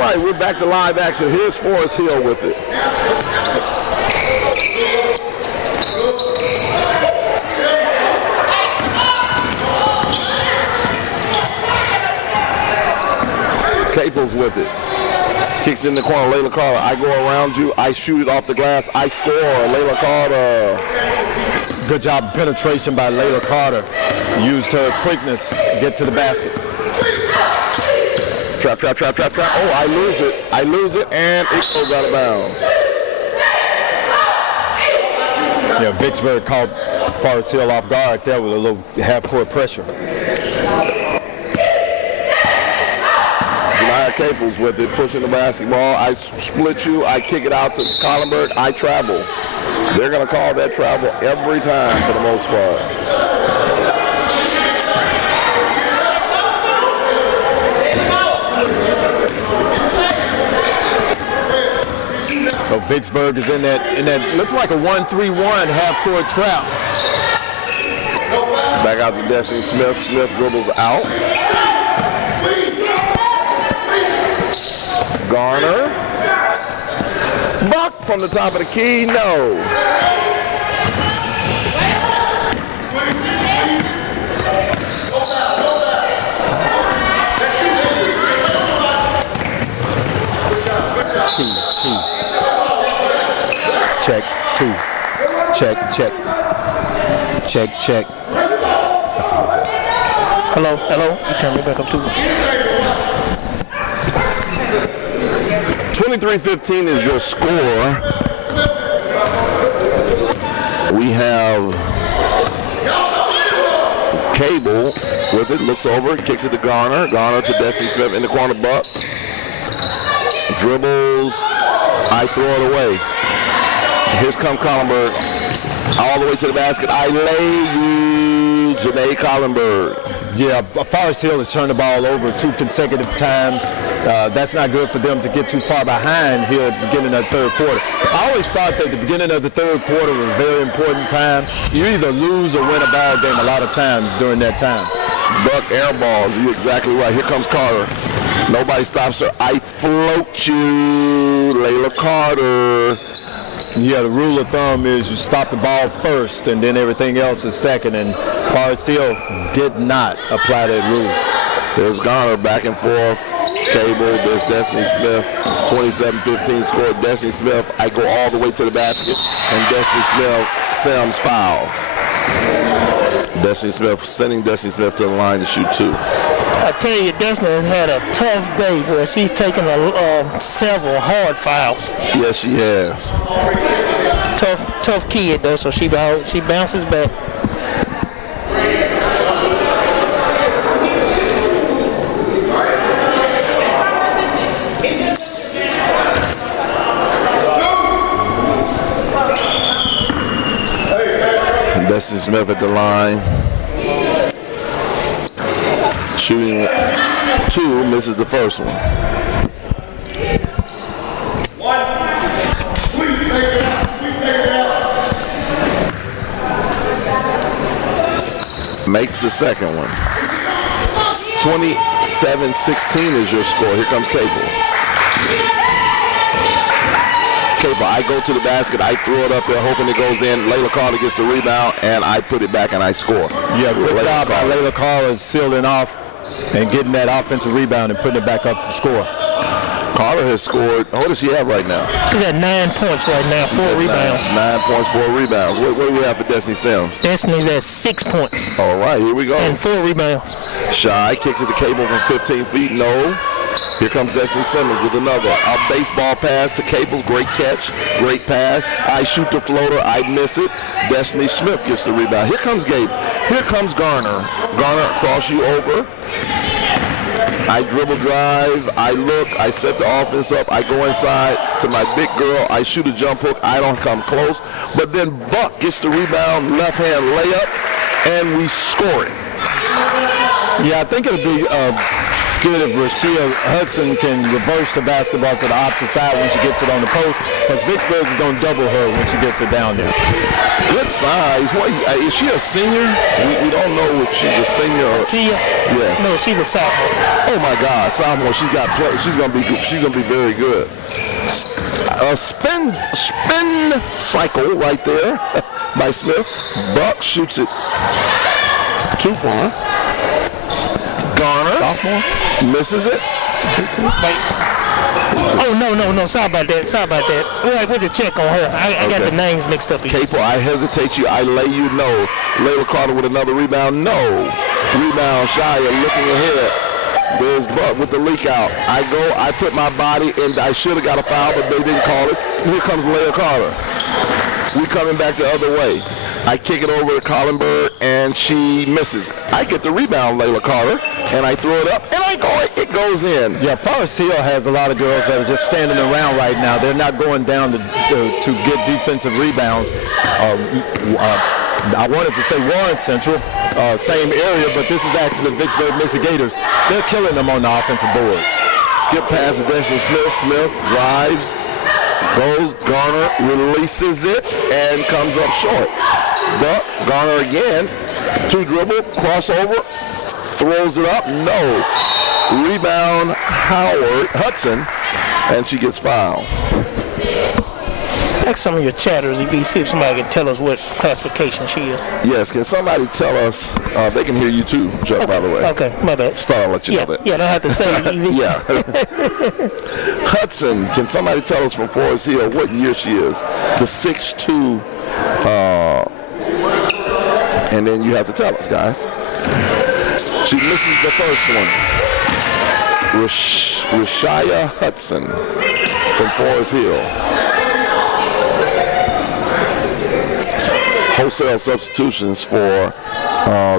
right, we're back to live action. Here's Forrest Hill with it. Caples with it. Kicks in the corner, Layla Carter. I go around you. I shoot it off the glass. I score. Layla Carter. Good job of penetration by Layla Carter. Used her quickness to get to the basket. Trap. Oh, I lose it, and it goes out of bounds. Yeah, Vicksburg caught Forrest Hill off guard there with a little half-court pressure. Caples with it, pushing the basketball. I split you. I kick it out to Collenberg. I travel. They're going to call that travel every time for the most part. So Vicksburg is in that looks like a 1-3-1 half-court trap. Back out to Destiny Smith. Smith dribbles out. Garner. Buck from the top of the key. No. Check. Hello. You turn me back up to 23-15 is your score. We have Cable with it, looks over, kicks it to Garner. Garner to Destiny Smith in the corner, Buck. Dribbles, I throw it away. Here's come Collenberg, all the way to the basket. I lay you, Janae Collenberg. Yeah, Forrest Hill has turned the ball over 2 consecutive times. That's not good for them to get too far behind here at the beginning of the third quarter. I always thought that the beginning of the third quarter was a very important time. You either lose or win a ball game a lot of times during that time. Buck air balls, you're exactly right. Here comes Carter. Nobody stops her. I float you, Layla Carter. Yeah, the rule of thumb is you stop the ball first and then everything else is second, and Forrest Hill did not apply that rule. There's Garner back and forth. Cable, there's Destiny Smith. 27-15 score. Destiny Smith, I go all the way to the basket, and Destiny Smith, Sims fouls. Destiny Smith, sending Destiny Smith to the line to shoot 2. I tell you, Destiny has had a tough day where she's taken several hard fouls. Yes, she has. Tough kid though, so she bounces back. Destiny Smith at the line. Shooting 2, misses the first one. Makes the second one. 27-16 is your score. Here comes Cable. I go to the basket, I throw it up there hoping it goes in. Layla Carter gets the rebound, and I put it back and I score. Yeah, good job by Layla Carter sealing off and getting that offensive rebound and putting it back up to score. Carter has scored. What does she have right now? She's at 9 points right now, 4 rebounds. 9 points, 4 rebounds. What do we have for Destiny Sims? Destiny's at 6 points. All right, here we go. And 4 rebounds. Shy kicks it to Cable from 15 feet. No. Here comes Destiny Simmons with another. A baseball pass to Cables. Great catch. Great pass. I shoot the floater. I miss it. Destiny Smith gets the rebound. Here comes Gabe. Here comes Garner. Garner cross you over. I dribble drive. I look. I set the offense up. I go inside to my big girl. I shoot a jump hook. I don't come close. But then Buck gets the rebound. Left hand layup. And we score it. Yeah, I think it'll be good if Rashia Hudson can reverse the basketball to the opposite side when she gets it on the post, because Vicksburg is going to double her when she gets it down there. Good size. What, is she a senior? We don't know if she's a senior or. Kia? Yes. No, she's a sophomore. Oh my God, sophomore. She's gonna be good. She's gonna be very good. A spin cycle right there by Smith. Buck shoots it too far. Garner Sophomore? misses it. Wait. Oh, no. Sorry about that. Wait, what's the check on her? I got the names mixed up again. Capo, I hesitate you. I lay you know. Layla Carter with another rebound. No. Rebound, Shia looking ahead. There's Buck with the leak out. I put my body, and I should have got a foul, but they didn't call it. Here comes Layla Carter. We coming back the other way. I kick it over to Collinberg, and she misses. I get the rebound, Layla Carter, and I throw it up, and it goes in. Yeah, Forest Hill has a lot of girls that are just standing around right now. They're not going down to get defensive rebounds. I wanted to say Warren Central, same area, but this is actually the Vicksburg Michigators. They're killing them on the offensive boards. Skip pass to Destin Smith. Smith drives, goes, Garner releases it, and comes up short. Buck, Garner again, 2-dribble, crossover, throws it up, no. Rebound, Hudson, and she gets fouled. Ask some of your chatters if you see if somebody can tell us what classification she is. Yes, can somebody tell us? They can hear you too, Chuck, by the way. Okay, my bad. Star, I'll let you know that. Yeah, don't have to say it. Yeah. Hudson, can somebody tell us from Forest Hill what year she is? The 6'2", and then you have to tell us, guys. She misses the first one. Rashia Hudson from Forest Hill. Wholesale substitutions for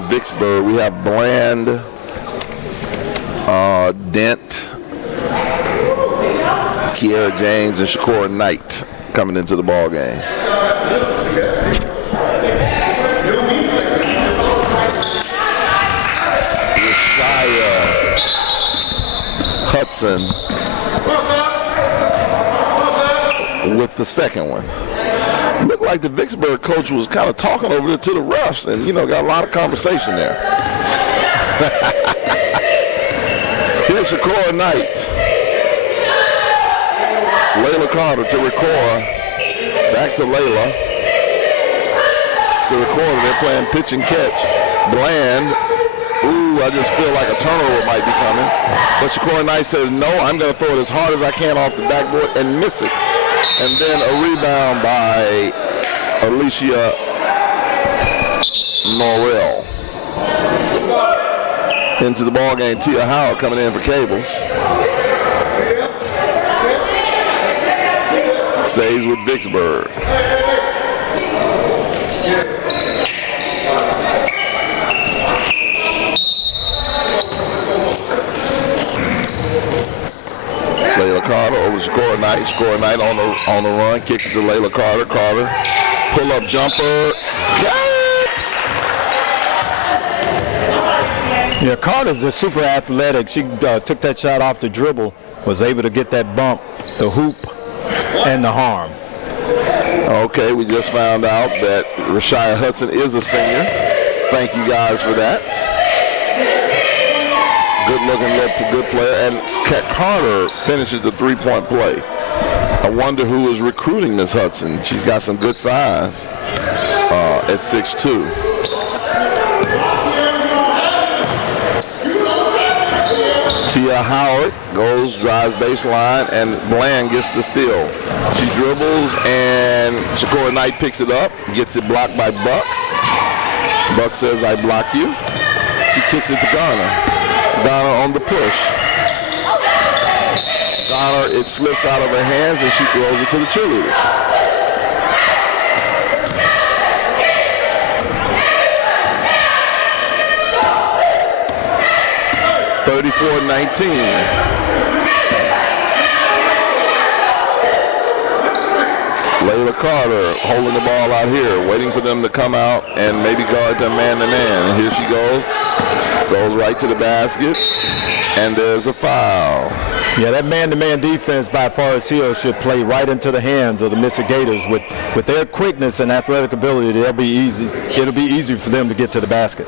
Vicksburg. We have Bland, Dent, Kiera James, and Shakora Knight coming into the ball game. Rashia Hudson with the second one. Looked like the Vicksburg coach was kind of talking over it to the refs, and got a lot of conversation there. Here's Shakora Knight. Layla Carter to Ricora. Back to Layla. To Ricora. They're playing pitch and catch. Bland. Ooh, I just feel like a turnover might be coming. But Shakora Knight says, no, I'm going to throw it as hard as I can off the backboard and miss it. And then a rebound by Alicia Norrell. Into the ball game, Tia Howard coming in for Cables. Stays with Vicksburg. Layla Carter over Shakora Knight. Shakora Knight on the run, kicks it to Layla Carter. Carter, pull up jumper. Got it! Yeah, Carter's just super athletic. She took that shot off the dribble, was able to get that bump, the hoop, and the harm. Okay, we just found out that Rashia Hudson is a senior. Thank you guys for that. Good-looking, good player. And Carter finishes the three-point play. I wonder who is recruiting Miss Hudson. She's got some good size at 6'2". Tia Howard goes, drives baseline, and Bland gets the steal. She dribbles, and Shakora Knight picks it up, gets it blocked by Buck. Buck says, I block you. She kicks it to Garner. Garner on the push. Garner, it slips out of her hands, and she throws it to the cheerleaders. Layla Carter holding the ball out here, waiting for them to come out and maybe guard them man-to-man. And here she goes right to the basket. And there's a foul. Yeah, that man-to-man defense by Forest Hill should play right into the hands of the Missy Gators. With their quickness and athletic ability, it'll be easy for them to get to the basket.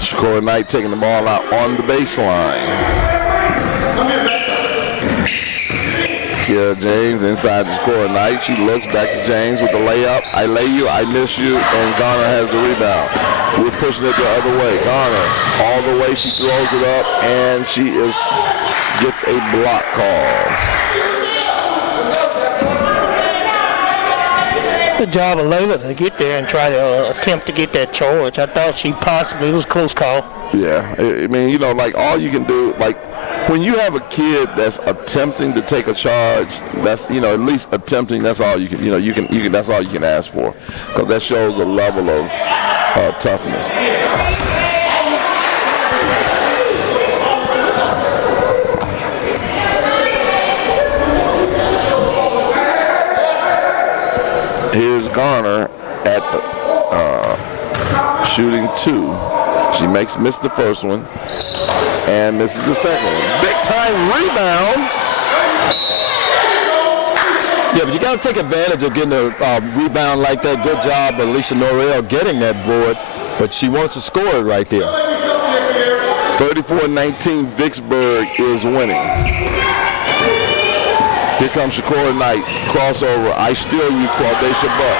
Shakur Knight taking the ball out on the baseline. Kiara James inside to Shakur Knight. She looks back to James with the layup. I lay you, I miss you, and Garner has the rebound. We're pushing it the other way. Garner all the way. She throws it up, and she gets a block call. Good job of Layla to get there and try to attempt to get that charge. I thought she possibly, it was a close call. Yeah, I mean, like all you can do, like when you have a kid that's attempting to take a charge, that's, at least attempting, that's all you can, that's all you can ask for, because that shows a level of toughness. Here's Garner at the shooting 2. She missed the first one and misses the second one. Big time rebound. Yeah, but you got to take advantage of getting a rebound like that. Good job, Alicia Norrell, getting that board, but she wants to score it right there. 34-19, Vicksburg is winning. Here comes Shakur Knight, crossover. I steal you, Claudacia Buck.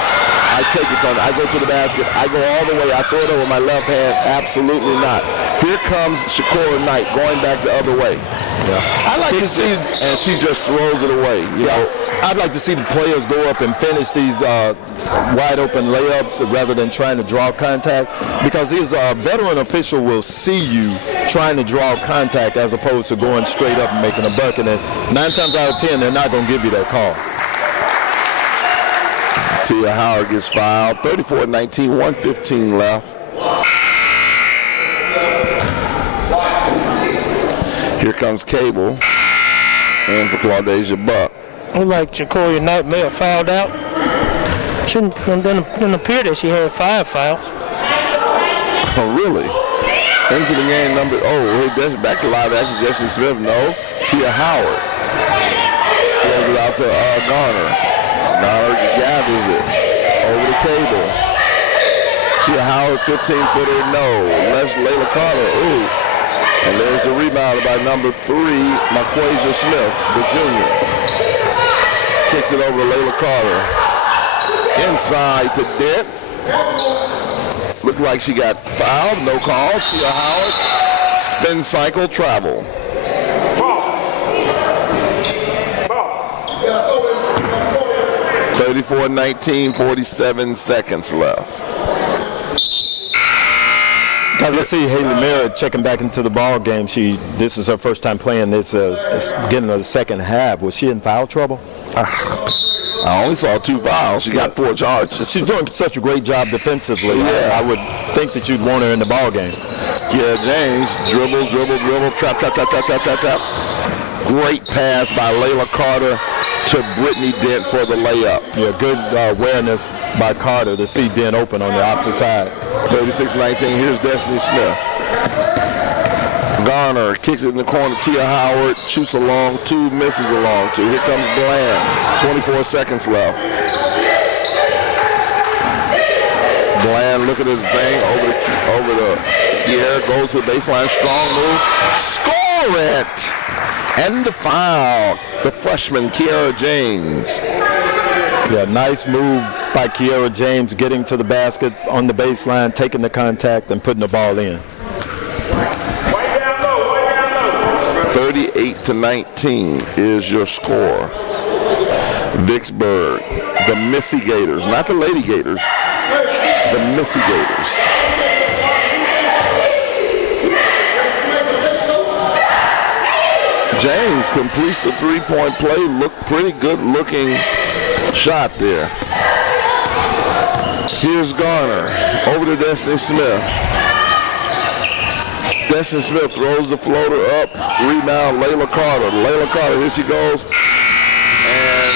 I take it from her. I go to the basket. I go all the way. I throw it over my left hand. Absolutely not. Here comes Shakur Knight going back the other way. Yeah. I like to see, and she just throws it away. You know, I'd like to see the players go up and finish these wide open layups rather than trying to draw contact, because his veteran official will see you trying to draw contact as opposed to going straight up and making a bucket. And 9 times out of 10, they're not going to give you that call. Tia Howard gets fouled. 34-19, 1:15 left. Here comes Cable. And for Claudacia Buck. Looked like Shakur Knight may have fouled out. Didn't appear that she had 5 fouls. Oh, really? Into the game number, that's back to live action. Jesse Smith, no. Tia Howard. Throws it out to Garner. Garner gathers it over the Cable. Tia Howard, 15-footer, no. Left Layla Carter, ooh. And there's the rebound by number 3, Maquasia Smith, the junior. Kicks it over to Layla Carter. Inside to Dent. Looked like she got fouled, no call. Tia Howard, spin cycle, travel. 34-19, 47 seconds left. Guys, I see Haley Merritt checking back into the ball game. This is her first time playing this, getting the second half. Was she in foul trouble? I only saw 2 fouls. She got 4 charges. She's doing such a great job defensively. Yeah. I would think that you'd want her in the ball game. Yeah, James, dribble, trap. Great pass by Layla Carter to Brittany Dent for the layup. Yeah, good awareness by Carter to see Dent open on the opposite side. 36-19, here's Destiny Smith. Garner kicks it in the corner. Tia Howard shoots a long 2, misses a long 2. Here comes Bland. 24 seconds left. Bland looking at his thing over the Kiera, goes to the baseline, strong move. Score it! And the foul, the freshman Kiera James. Yeah, nice move by Kiera James, getting to the basket on the baseline, taking the contact and putting the ball in. 38-19 is your score. Vicksburg, the Missy Gators, not the Lady Gators, the Missy Gators. James completes the 3-point play. Looked pretty good looking shot there. Here's Garner over to Destiny Smith. Destiny Smith throws the floater up. Rebound, Layla Carter. Layla Carter, here she goes. And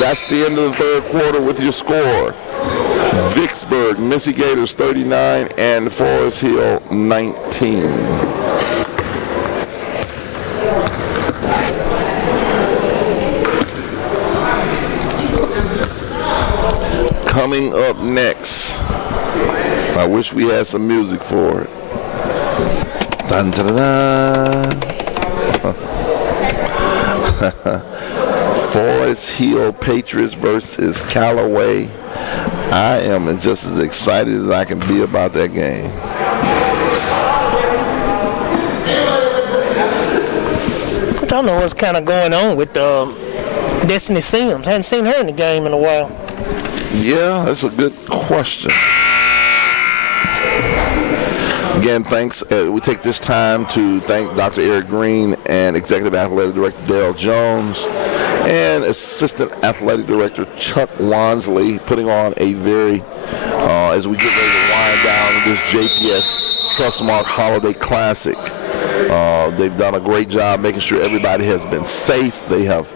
that's the end of the third quarter with your score. Vicksburg, Missy Gators 39 and Forest Hill 19. Coming up next, I wish we had some music for it. Dun, dun, dun, dun. Forest Hill Patriots versus Callaway. I am just as excited as I can be about that game. I don't know what's kind of going on with Destiny Sims. I hadn't seen her in the game in a while. Yeah, that's a good question. Again, thanks. We take this time to thank Dr. Eric Green and Executive Athletic Director Darrell Jones and Assistant Athletic Director Chuck Wansley putting on a very, as we get ready to wind down this JPS Trustmark Holiday Classic. They've done a great job making sure everybody has been safe. They have,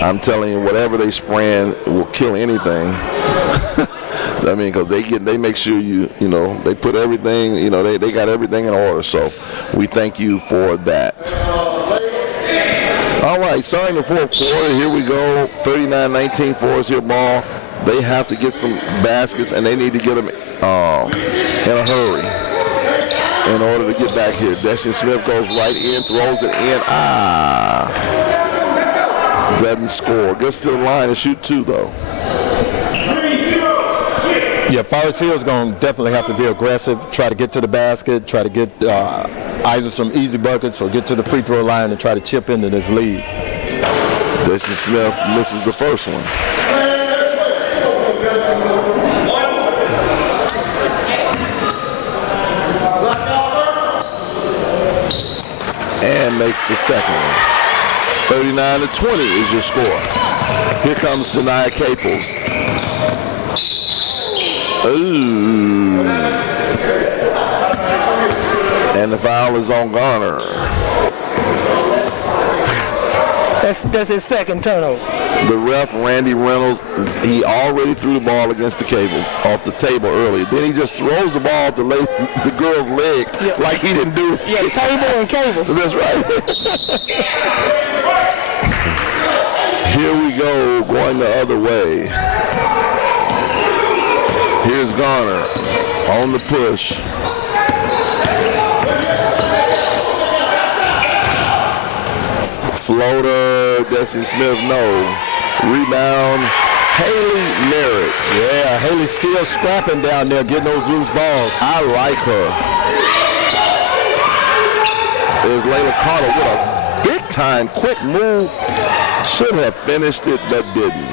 I'm telling you, whatever they spraying will kill anything. I mean, because they make sure they put everything, they got everything in order. So we thank you for that. All right, starting the fourth quarter, here we go. 39-19 Forest Hill ball. They have to get some baskets, and they need to get them in a hurry in order to get back here. Destiny Smith goes right in, throws it in. Doesn't score. Gets to the line and shoot two, though. Yeah, Forest Hill is going to definitely have to be aggressive, try to get to the basket, try to get either some easy buckets or get to the free throw line and try to chip into this lead. Destiny Smith misses the first one. And makes the second one. 39-20 is your score. Here comes Denia Caples. Ooh. And the foul is on Garner. That's his second turnover. The ref, Randy Reynolds, he already threw the ball against the off the table early. Then he just throws the ball to the girl's leg like he didn't do it. Yeah, table and cable. That's right. Here we go, going the other way. Here's Garner on the push. Floater, Destiny Smith, no. Rebound, Haley Merritt. Yeah, Haley's still scrapping down there, getting those loose balls. I like her. There's Layla Carter with a big-time quick move. Should have finished it, but didn't.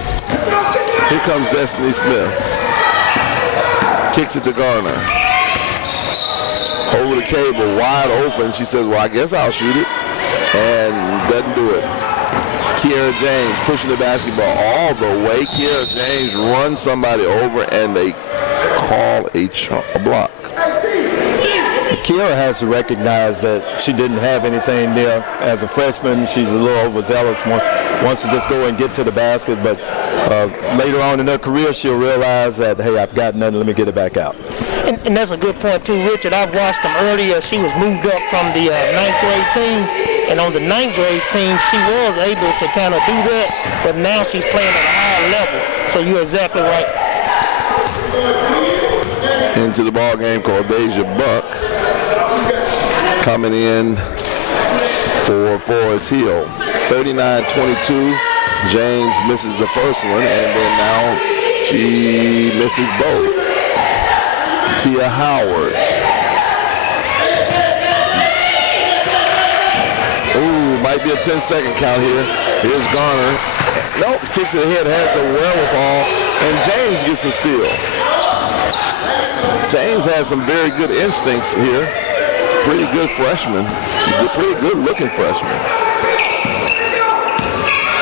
Here comes Destiny Smith. Kicks it to Garner. Over the cable, wide open. She says, well, I guess I'll shoot it. And doesn't do it. Kiera James pushing the basketball all the way. Kiera James runs somebody over, and they call a block. Kiera has to recognize that she didn't have anything there as a freshman. She's a little overzealous, wants to just go and get to the basket, but later on in her career, she'll realize that, hey, I've got nothing, let me get it back out. And that's a good point, too, Richard. I've watched them earlier. She was moved up from the 9th grade team, and on the 9th grade team, she was able to kind of do that, but now she's playing at a higher level, so you're exactly right. Into the ball game called Deja Buck. Coming in for Forest Hill. 39-22. James misses the first one, and then now she misses both. Tia Howard. Ooh, might be a 10-second count here. Here's Garner. Nope, kicks it ahead, has the wherewithal, and James gets a steal. James has some very good instincts here. Pretty good freshman. Pretty good looking freshman.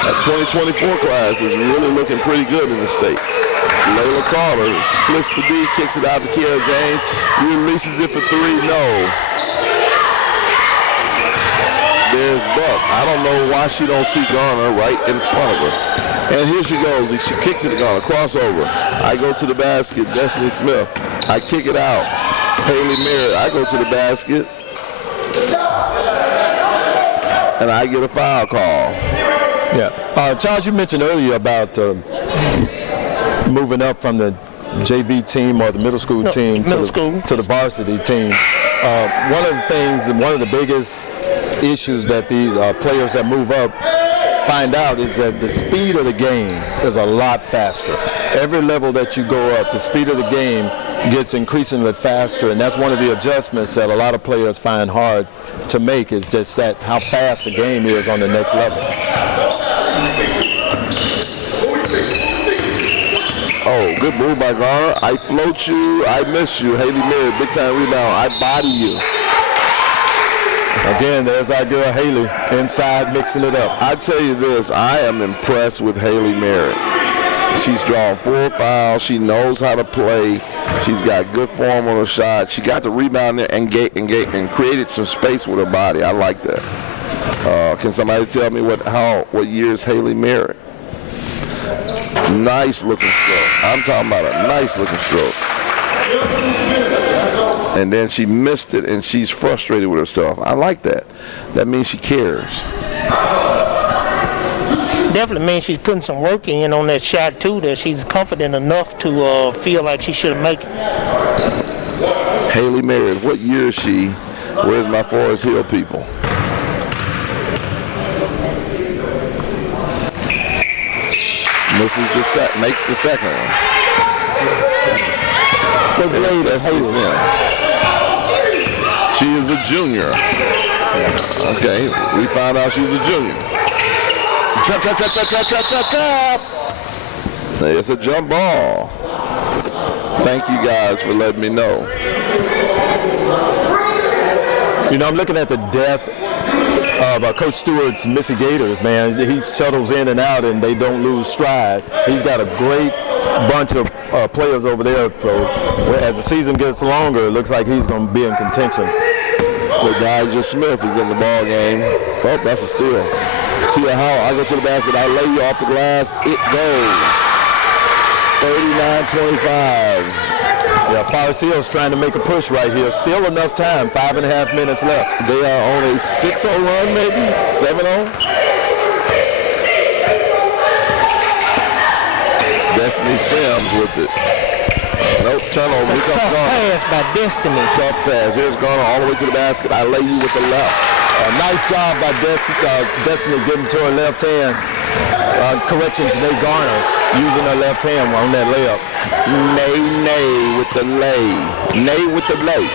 That 2024 class is really looking pretty good in the state. Layla Carter splits the D, kicks it out to Kiera James. Releases it for three, no. There's buck. I don't know why she don't see Garner right in front of her. And here she goes. She kicks it to Garner. Crossover. I go to the basket. Destiny Smith. I kick it out. Haley Merritt. I go to the basket. And I get a foul call. Yeah. Charles, you mentioned earlier about moving up from the JV team or the middle school team to the varsity team. One of the things, one of the biggest issues that these players that move up find out is that the speed of the game is a lot faster. Every level that you go up, the speed of the game gets increasingly faster, and that's one of the adjustments that a lot of players find hard to make, is just that how fast the game is on the next level. Oh, good move by Garner. I float you. I miss you. Haley Merritt, big time rebound. I body you. Again, there's our girl Haley inside mixing it up. I tell you this, I am impressed with Haley Merritt. She's drawn 4 fouls. She knows how to play. She's got good form on her shot. She got the rebound there and created some space with her body. I like that. Can somebody tell me what year is Haley Merritt? Nice looking stroke. I'm talking about a nice looking stroke. And then she missed it, and she's frustrated with herself. I like that. That means she cares. Definitely means she's putting some work in on that shot too, that she's confident enough to feel like she should make it. Haley Merritt, what year is she? Where's my Forest Hill people? Misses makes the second one. That's she is a junior. Okay, we found out she's a junior. Chop. It's a jump ball. Thank you guys for letting me know. You know, I'm looking at the depth of Coach Stewart's Missy Gators, man. He shuttles in and out, and they don't lose stride. He's got a great bunch of players over there. So as the season gets longer, it looks like he's going to be in contention. Elijah Smith is in the ball game. Oh, that's a steal. Tia Howell, I go to the basket. I lay you off the glass. It goes. 39-25. Yeah, Forest Hill's trying to make a push right here. Still enough time. 5.5 minutes left. They are on a 6-0 run, maybe 7-0. Destiny Sims with it. Nope, turnover. It's a tough pass by Destiny. Tough pass. Here's Garner all the way to the basket. I lay you with the left. Nice job by Destiny getting to her left hand. Correction, today Garner using her left hand on that layup. Nay with the lay. Nay with the lay.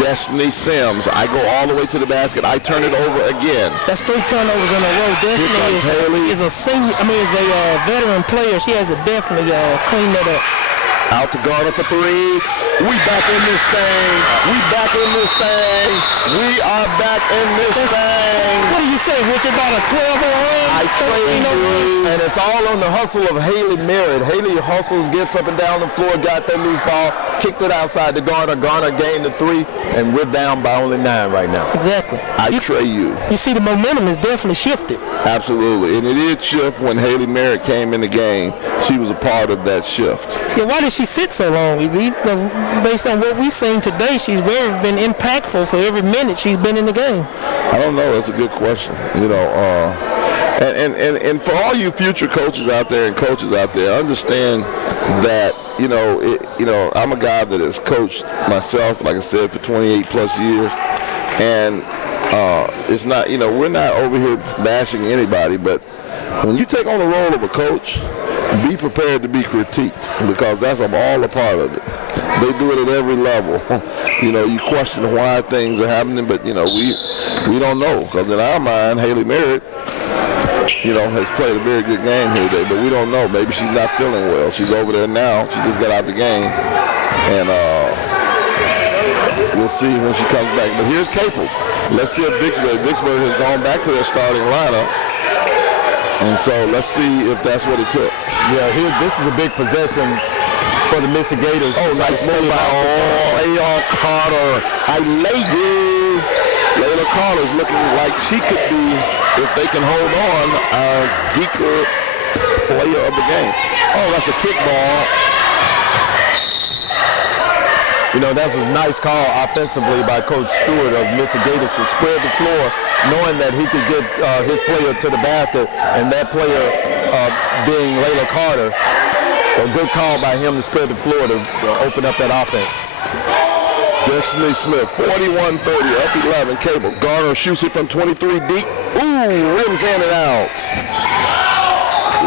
Destiny Sims. I go all the way to the basket. I turn it over again. That's 3 turnovers in a row. Destiny is a senior. Is a veteran player. She has to definitely clean that up. Out to Garner for 3. We back in this thing. We back in this thing. We are back in this thing. What do you say, Richard? About a 12-0 run? I trade you. And it's all on the hustle of Haley Merritt. Haley hustles, gets up and down the floor, got that loose ball, kicked it outside to Garner. Garner gained the 3, and we're down by only 9 right now. Exactly. I trade you. You see, the momentum is definitely shifted. Absolutely. And it did shift when Haley Merritt came in the game. She was a part of that shift. Yeah, why did she sit so long? Based on what we've seen today, she's been impactful for every minute she's been in the game. I don't know. That's a good question. You know, and for all you future coaches out there and coaches out there, understand that I'm a guy that has coached myself, like I said, for 28 plus years, and it's not, we're not over here bashing anybody, but when you take on the role of a coach, be prepared to be critiqued, because that's all a part of it. They do it at every level. You question why things are happening, but we don't know, because in our mind, Haley Merritt, has played a very good game here today, but we don't know. Maybe she's not feeling well. She's over there now. She just got out the game, and we'll see when she comes back. But here's Capel. Let's see if Vicksburg has gone back to their starting lineup. And so let's see if that's what it took. Yeah, this is a big possession for the Missy Gators. Oh, nice move by A.R. Carter. I lay you. Layla Carter's looking like she could be, if they can hold on, our deeper player of the game. Oh, that's a kickball. You know, that was a nice call offensively by Coach Stewart of Missy Gators to spread the floor, knowing that he could get his player to the basket, and that player being Layla Carter. So good call by him to spread the floor to open up that offense. Destiny Smith, 41-30, up 11. Cable. Garner shoots it from 23 deep. Ooh, rims in and out.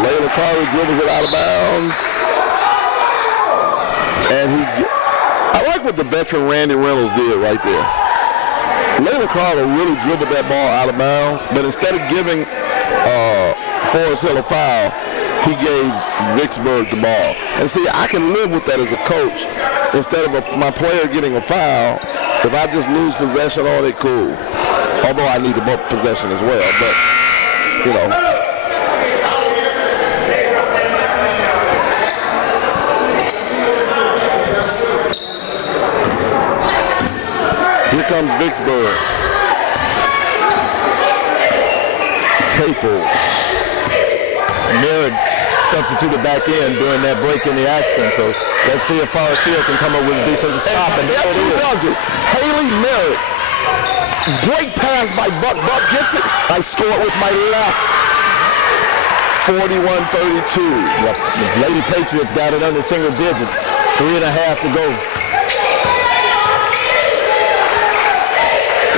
Layla Carter dribbles it out of bounds. And I like what the veteran Randy Reynolds did right there. Layla Carter really dribbled that ball out of bounds, but instead of giving Forest Hill a foul, he gave Vicksburg the ball. And see, I can live with that as a coach. Instead of my player getting a foul, if I just lose possession on it, cool. Although I need the possession as well, but, you know. Here comes Vicksburg. Caples. Merritt substituted back in during that break in the action. So let's see if Forest Hill can come up with a defensive stop. And that's who does it. Haley Merritt. Great pass by Buck. Buck gets it. I score it with my left. 41-32. Yep. The Lady Patriots got it under single digits. 3.5 to go.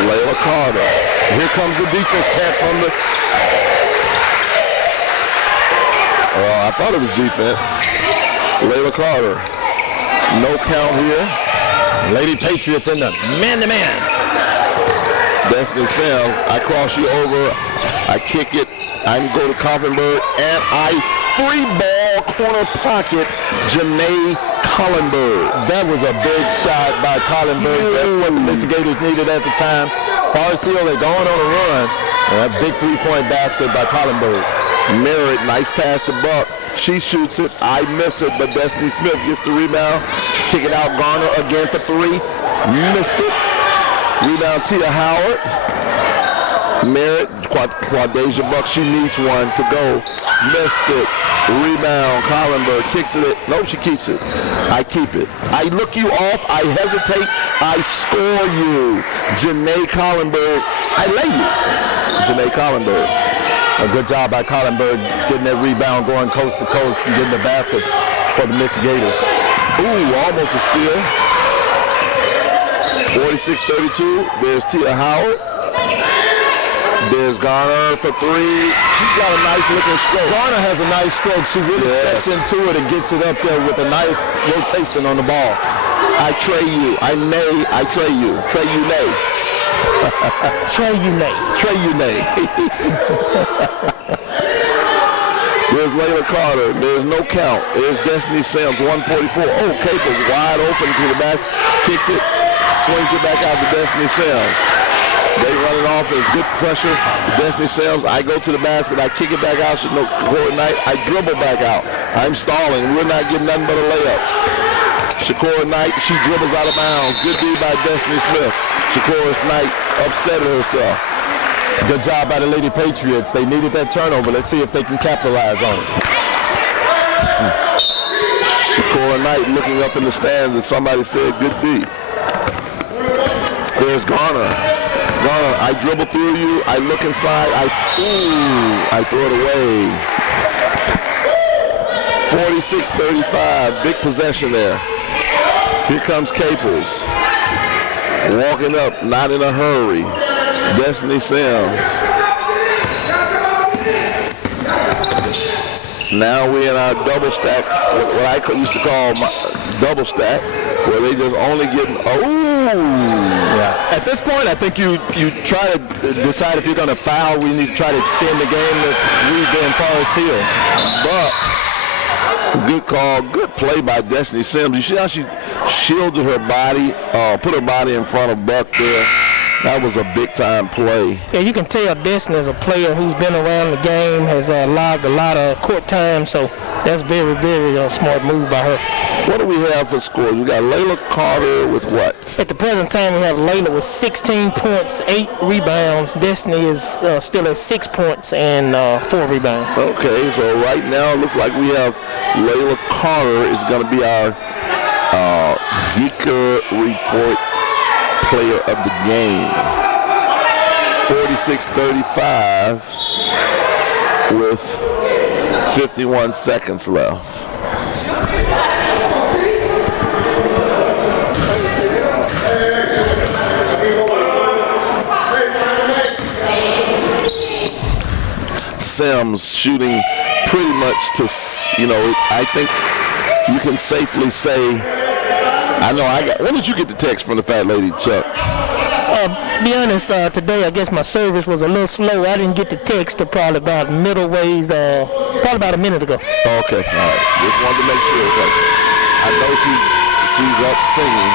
Layla Carter. Here comes the defense tap from the... I thought it was defense. Layla Carter. No count here. Lady Patriots in the man-to-man. Destiny Sims. I cross you over. I kick it. I go to Koffenberg. And I three-ball corner pocket Janae Collenberg. That was a big shot by Collenberg. That's what the Michigators needed at the time. Forest Hill, they're going on a run. And that big three-point basket by Collenberg. Merritt, nice pass to Buck. She shoots it. I miss it, but Destiny Smith gets the rebound. Kick it out. Garner again for three. Missed it. Rebound Tia Howard. Merritt, Quadeja Buck. She needs one to go. Missed it. Rebound. Collenberg kicks it. No, she keeps it. I keep it. I look you off. I hesitate. I score you. Janae Collenberg. I lay you. Janae Collenberg. A good job by Collenberg getting that rebound going coast to coast and getting the basket for the Michigators. Ooh, almost a steal. 46-32. There's Tia Howard. There's Garner for three. She's got a nice looking stroke. Garner has a nice stroke. She really steps into it and gets it up there with a nice rotation on the ball. I tray you. I tray you. Tray you nay. Trey Unay. Trey Unay. There's Layla Carter. There's no count. There's Destiny Sims, 144. Oh, Caples wide open to the basket. Kicks it. Swings it back out to Destiny Sims. They run it off. There's good pressure. Destiny Sims. I go to the basket. I kick it back out. Shakora Knight. I dribble back out. I'm stalling. We're not getting nothing but a layup. Shakora Knight. She dribbles out of bounds. Good D by Destiny Smith. Shakora Knight upset herself. Good job by the Lady Patriots. They needed that turnover. Let's see if they can capitalize on it. Shakora Knight looking up in the stands and somebody said good D. There's Garner. Garner, I dribble through you. I look inside. I throw it away. 46-35. Big possession there. Here comes Caples. Walking up, not in a hurry. Destiny Sims. Now we're in our double stack, what I used to call my double stack, where they just only get, Yeah. At this point, I think you try to decide if you're going to foul. We need to try to extend the game that we've been Forest Hill. But good call, good play by Destiny Sims. You see how she shielded her body, put her body in front of Buck there. That was a big-time play. Yeah, you can tell Destiny is a player who's been around the game, has logged a lot of court time, so that's very, very smart move by her. What do we have for scores? We got Layla Carter with what? At the present time, we have Layla with 16 points, 8 rebounds. Destiny is still at 6 points and 4 rebounds. Okay, so right now it looks like we have Layla Carter is going to be our Geeker Report player of the game. 46-35 with 51 seconds left. Sims shooting pretty much to, I think you can safely say, when did you get the text from the fat lady, Chuck? Be honest, today I guess my service was a little slow. I didn't get the text till probably about middle ways, probably about a minute ago. Okay, all right. Just wanted to make sure. I know she's up singing.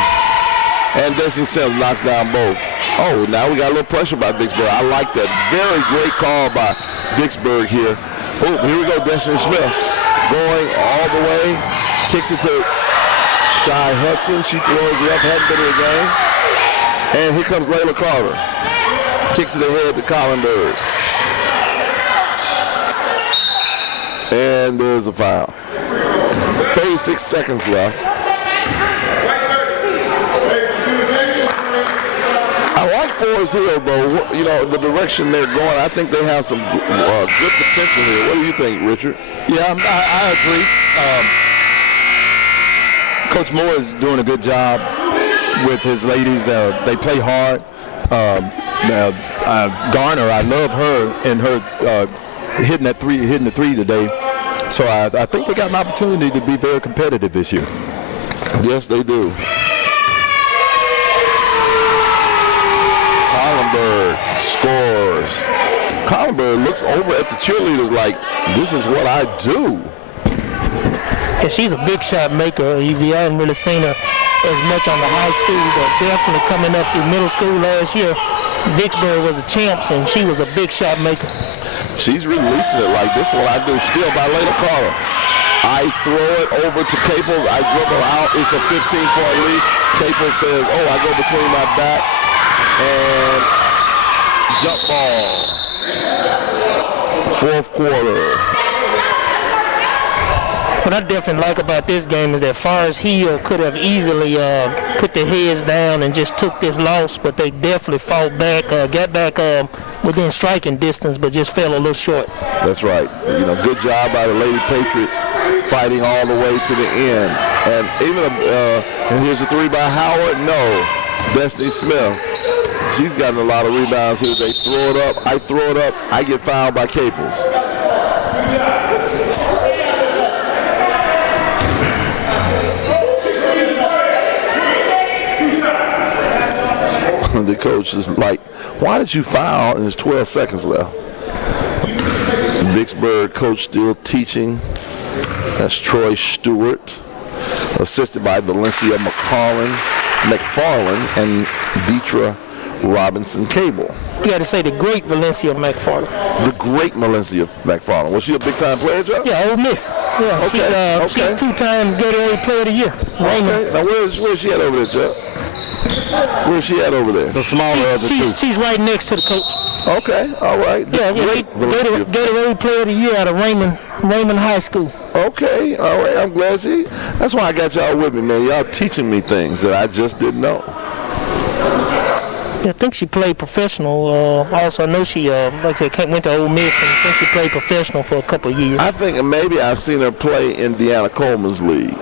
And Destiny Sims knocks down both. Oh, now we got a little pressure by Vicksburg. I like that. Very great call by Vicksburg here. Oh, here we go, Destiny Smith. Going all the way. Kicks it to Shy Hudson. She throws it up, hadn't been in the game. And here comes Layla Carter. Kicks it ahead to Collenberg. And there's a foul. 36 seconds left. I like Forest Hill, though. The direction they're going, I think they have some good potential here. What do you think, Richard? Yeah, I agree. Coach Moore is doing a good job with his ladies. They play hard. Garner, I love her and her hitting the three today. So I think they got an opportunity to be very competitive this year. Yes, they do. Collenberg scores. Collenberg looks over at the cheerleaders like, this is what I do. And she's a big shot maker. I haven't really seen her as much on the high school, but definitely coming up through middle school last year, Vicksburg was the champs, and she was a big shot maker. She's releasing it like, this is what I do. Still by Layla Carter. I throw it over to Caples. I dribble out. It's a 15-point lead. Caples says, I go between my back. And jump ball. Fourth quarter. What I definitely like about this game is that Forest Hill could have easily put their heads down and just took this loss, but they definitely fought back, got back within striking distance, but just fell a little short. That's right. Good job by the Lady Patriots fighting all the way to the end. And even and here's a three by Howard. No, Destiny Smith. She's gotten a lot of rebounds here. They throw it up. I throw it up. I get fouled by Caples. The coach is like, why did you foul? And there's 12 seconds left. Vicksburg coach still teaching. That's Troy Stewart, assisted by Valencia McFarland and Deetra Robinson Cable. You got to say the great Valencia McFarland. The great Valencia McFarland. Was she a big-time player, Joe? Yeah, Ole Miss. Yeah, okay. She's two-time Gatorade Player of the Year. Okay. Now, where's she at over there, Joe? Where's she at over there? The smaller of the two. She's right next to the coach. Okay, all right. Gatorade Player of the Year out of Raymond High School. Okay, all right. I'm glad. See, that's why I got y'all with me, man. Y'all teaching me things that I just didn't know. I think she played professional. Also, I know she, like I said, went to Ole Miss, and I think she played professional for a couple of years. I think maybe I've seen her play in Deanna Coleman's league.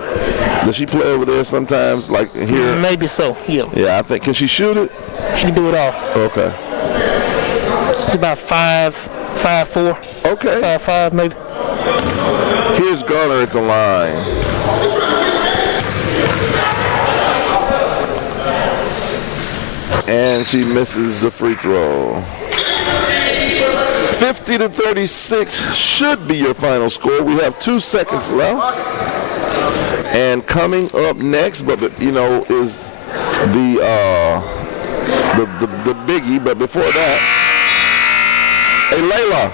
Does she play over there sometimes, like here? Maybe so, yeah. Yeah, I think. Can she shoot it? She can do it all. Okay. She's about 5'4". Okay. 5'5", maybe. Here's Garner at the line. And she misses the free throw. 50-36 should be your final score. We have 2 seconds left. And coming up next, is the the biggie. But before that, hey, Layla.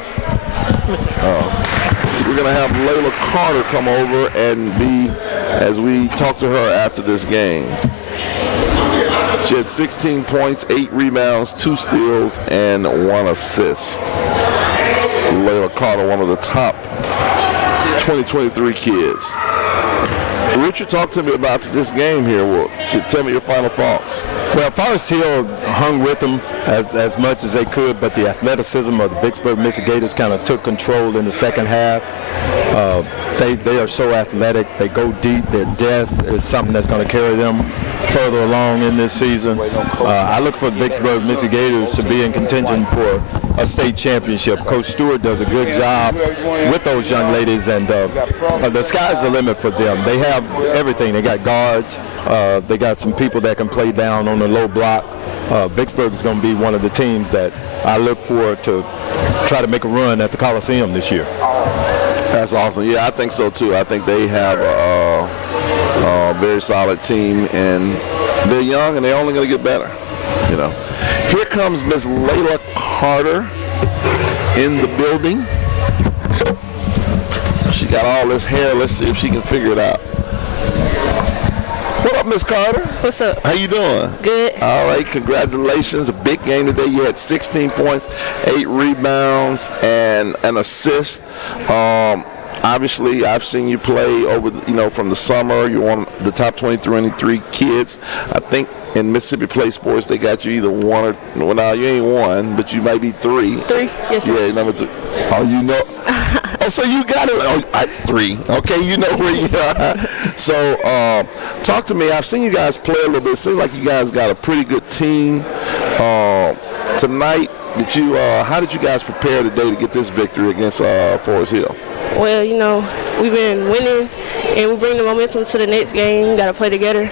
We're going to have Layla Carter come over and be, as we talk to her after this game. She had 16 points, 8 rebounds, 2 steals, and 1 assist. Layla Carter, one of the top 2023 kids. Richard, talk to me about this game here. Well, tell me your final thoughts. Well, Forest Hill hung with them as much as they could, but the athleticism of the Vicksburg Gators kind of took control in the second half. They are so athletic. They go deep. Their depth is something that's going to carry them further along in this season. I look for the Vicksburg Gators to be in contention for a state championship. Coach Stewart does a good job with those young ladies, and the sky's the limit for them. They have everything. They got guards. They got some people that can play down on the low block. Vicksburg is going to be one of the teams that I look for to try to make a run at the Coliseum this year. That's awesome. Yeah, I think so too. I think they have a very solid team, and they're young, and they're only going to get better. You know. Here comes Miss Layla Carter in the building. She got all this hair. Let's see if she can figure it out. What up, Miss Carter? What's up? How you doing? Good. All right, congratulations. A big game today. You had 16 points, 8 rebounds, and an assist. Obviously, I've seen you play over, from the summer. You're one of the top 23 kids. I think in Mississippi Play Sports, they got you either one or, well, now you ain't one, but you might be 3. 3, yes, sir. Yeah, number 3. Oh, you know. Oh, so you got it. Oh, 3. Okay, you know where you are. So, talk to me. I've seen you guys play a little bit. It seems like you guys got a pretty good team. Tonight, how did you guys prepare today to get this victory against Forest Hill? Well, we've been winning, and we bring the momentum to the next game. We got to play together,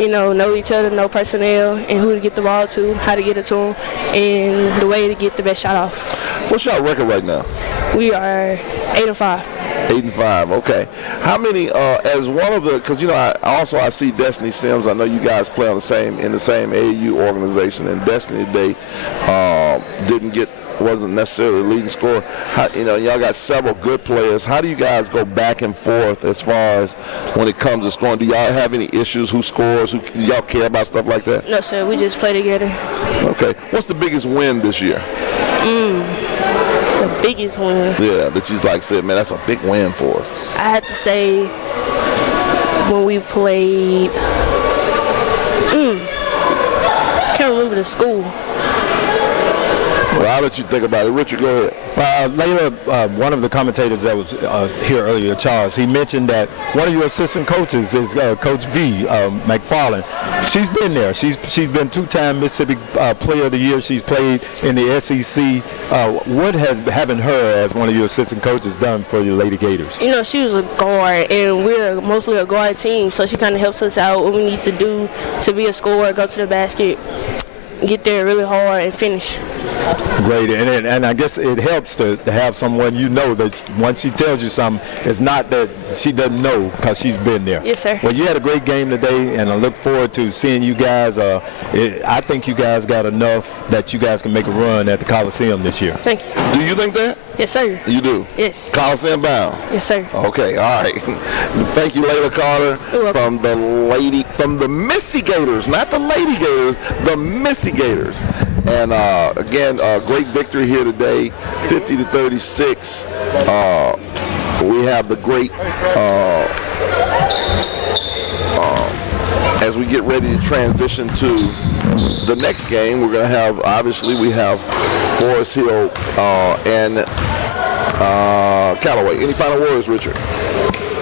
know each other, know personnel, and who to get the ball to, how to get it to them, and the way to get the best shot off. What's your record right now? We are 8-5. 8-5. Okay. How many? As one of the, because I see Destiny Sims. I know you guys play in the same AAU organization, and Destiny today wasn't necessarily the leading scorer. Y'all got several good players. How do you guys go back and forth as far as when it comes to scoring? Do y'all have any issues? Who scores? Do y'all care about stuff like that? No, sir. We just play together. Okay. What's the biggest win this year? The biggest win. Yeah, that you said, man, that's a big win for us. I had to say when we played. Can't remember the school. Well, I'll let you think about it. Richard, go ahead. Layla, one of the commentators that was here earlier, Charles, he mentioned that one of your assistant coaches is Coach V. McFarland. She's been there. She's been 2-time Mississippi Player of the Year. She's played in the SEC. What has having her as one of your assistant coaches done for your Lady Gators? She was a guard, and we're mostly a guard team, so she kind of helps us out what we need to do to be a scorer, go to the basket, get there really hard, and finish. Great, and I guess it helps to have someone that once she tells you something, it's not that she doesn't know because she's been there. Yes, sir. Well, you had a great game today, and I look forward to seeing you guys. I think you guys got enough that you guys can make a run at the Coliseum this year. Thank you. Do you think that? Yes, sir. You do? Yes. Coliseum bound? Yes, sir. Okay, all right. Thank you, Layla Carter, from the Missy Gators, not the Lady Gators, the Missy Gators. And again, great victory here today, 50-36. We have the great, as we get ready to transition to the next game, we're going to have, obviously, we have Forest Hill and Callaway. Any final words, Richard?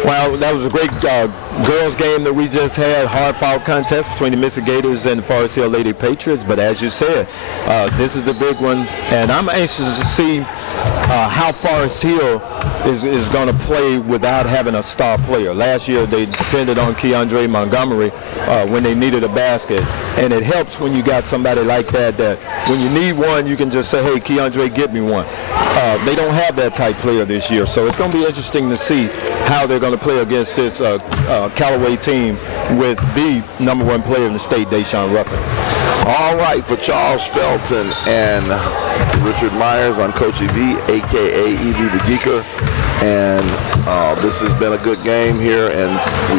Well, that was a great girls game that we just had, hard-fought contest between the Missy Gators and the Forest Hill Lady Patriots. But as you said, this is the big one, and I'm anxious to see how Forest Hill is going to play without having a star player. Last year, they depended on Keandre Montgomery when they needed a basket, and it helps when you got somebody like that when you need one, you can just say, hey, Keandre, get me one. They don't have that type player this year, so it's going to be interesting to see how they're going to play against this Callaway team with the #1 player in the state, Deshaun Ruffin. All right, for Charles Felton and Richard Myers, I'm Coach EV, a.k.a. EV the Geeker. And this has been a good game here, and we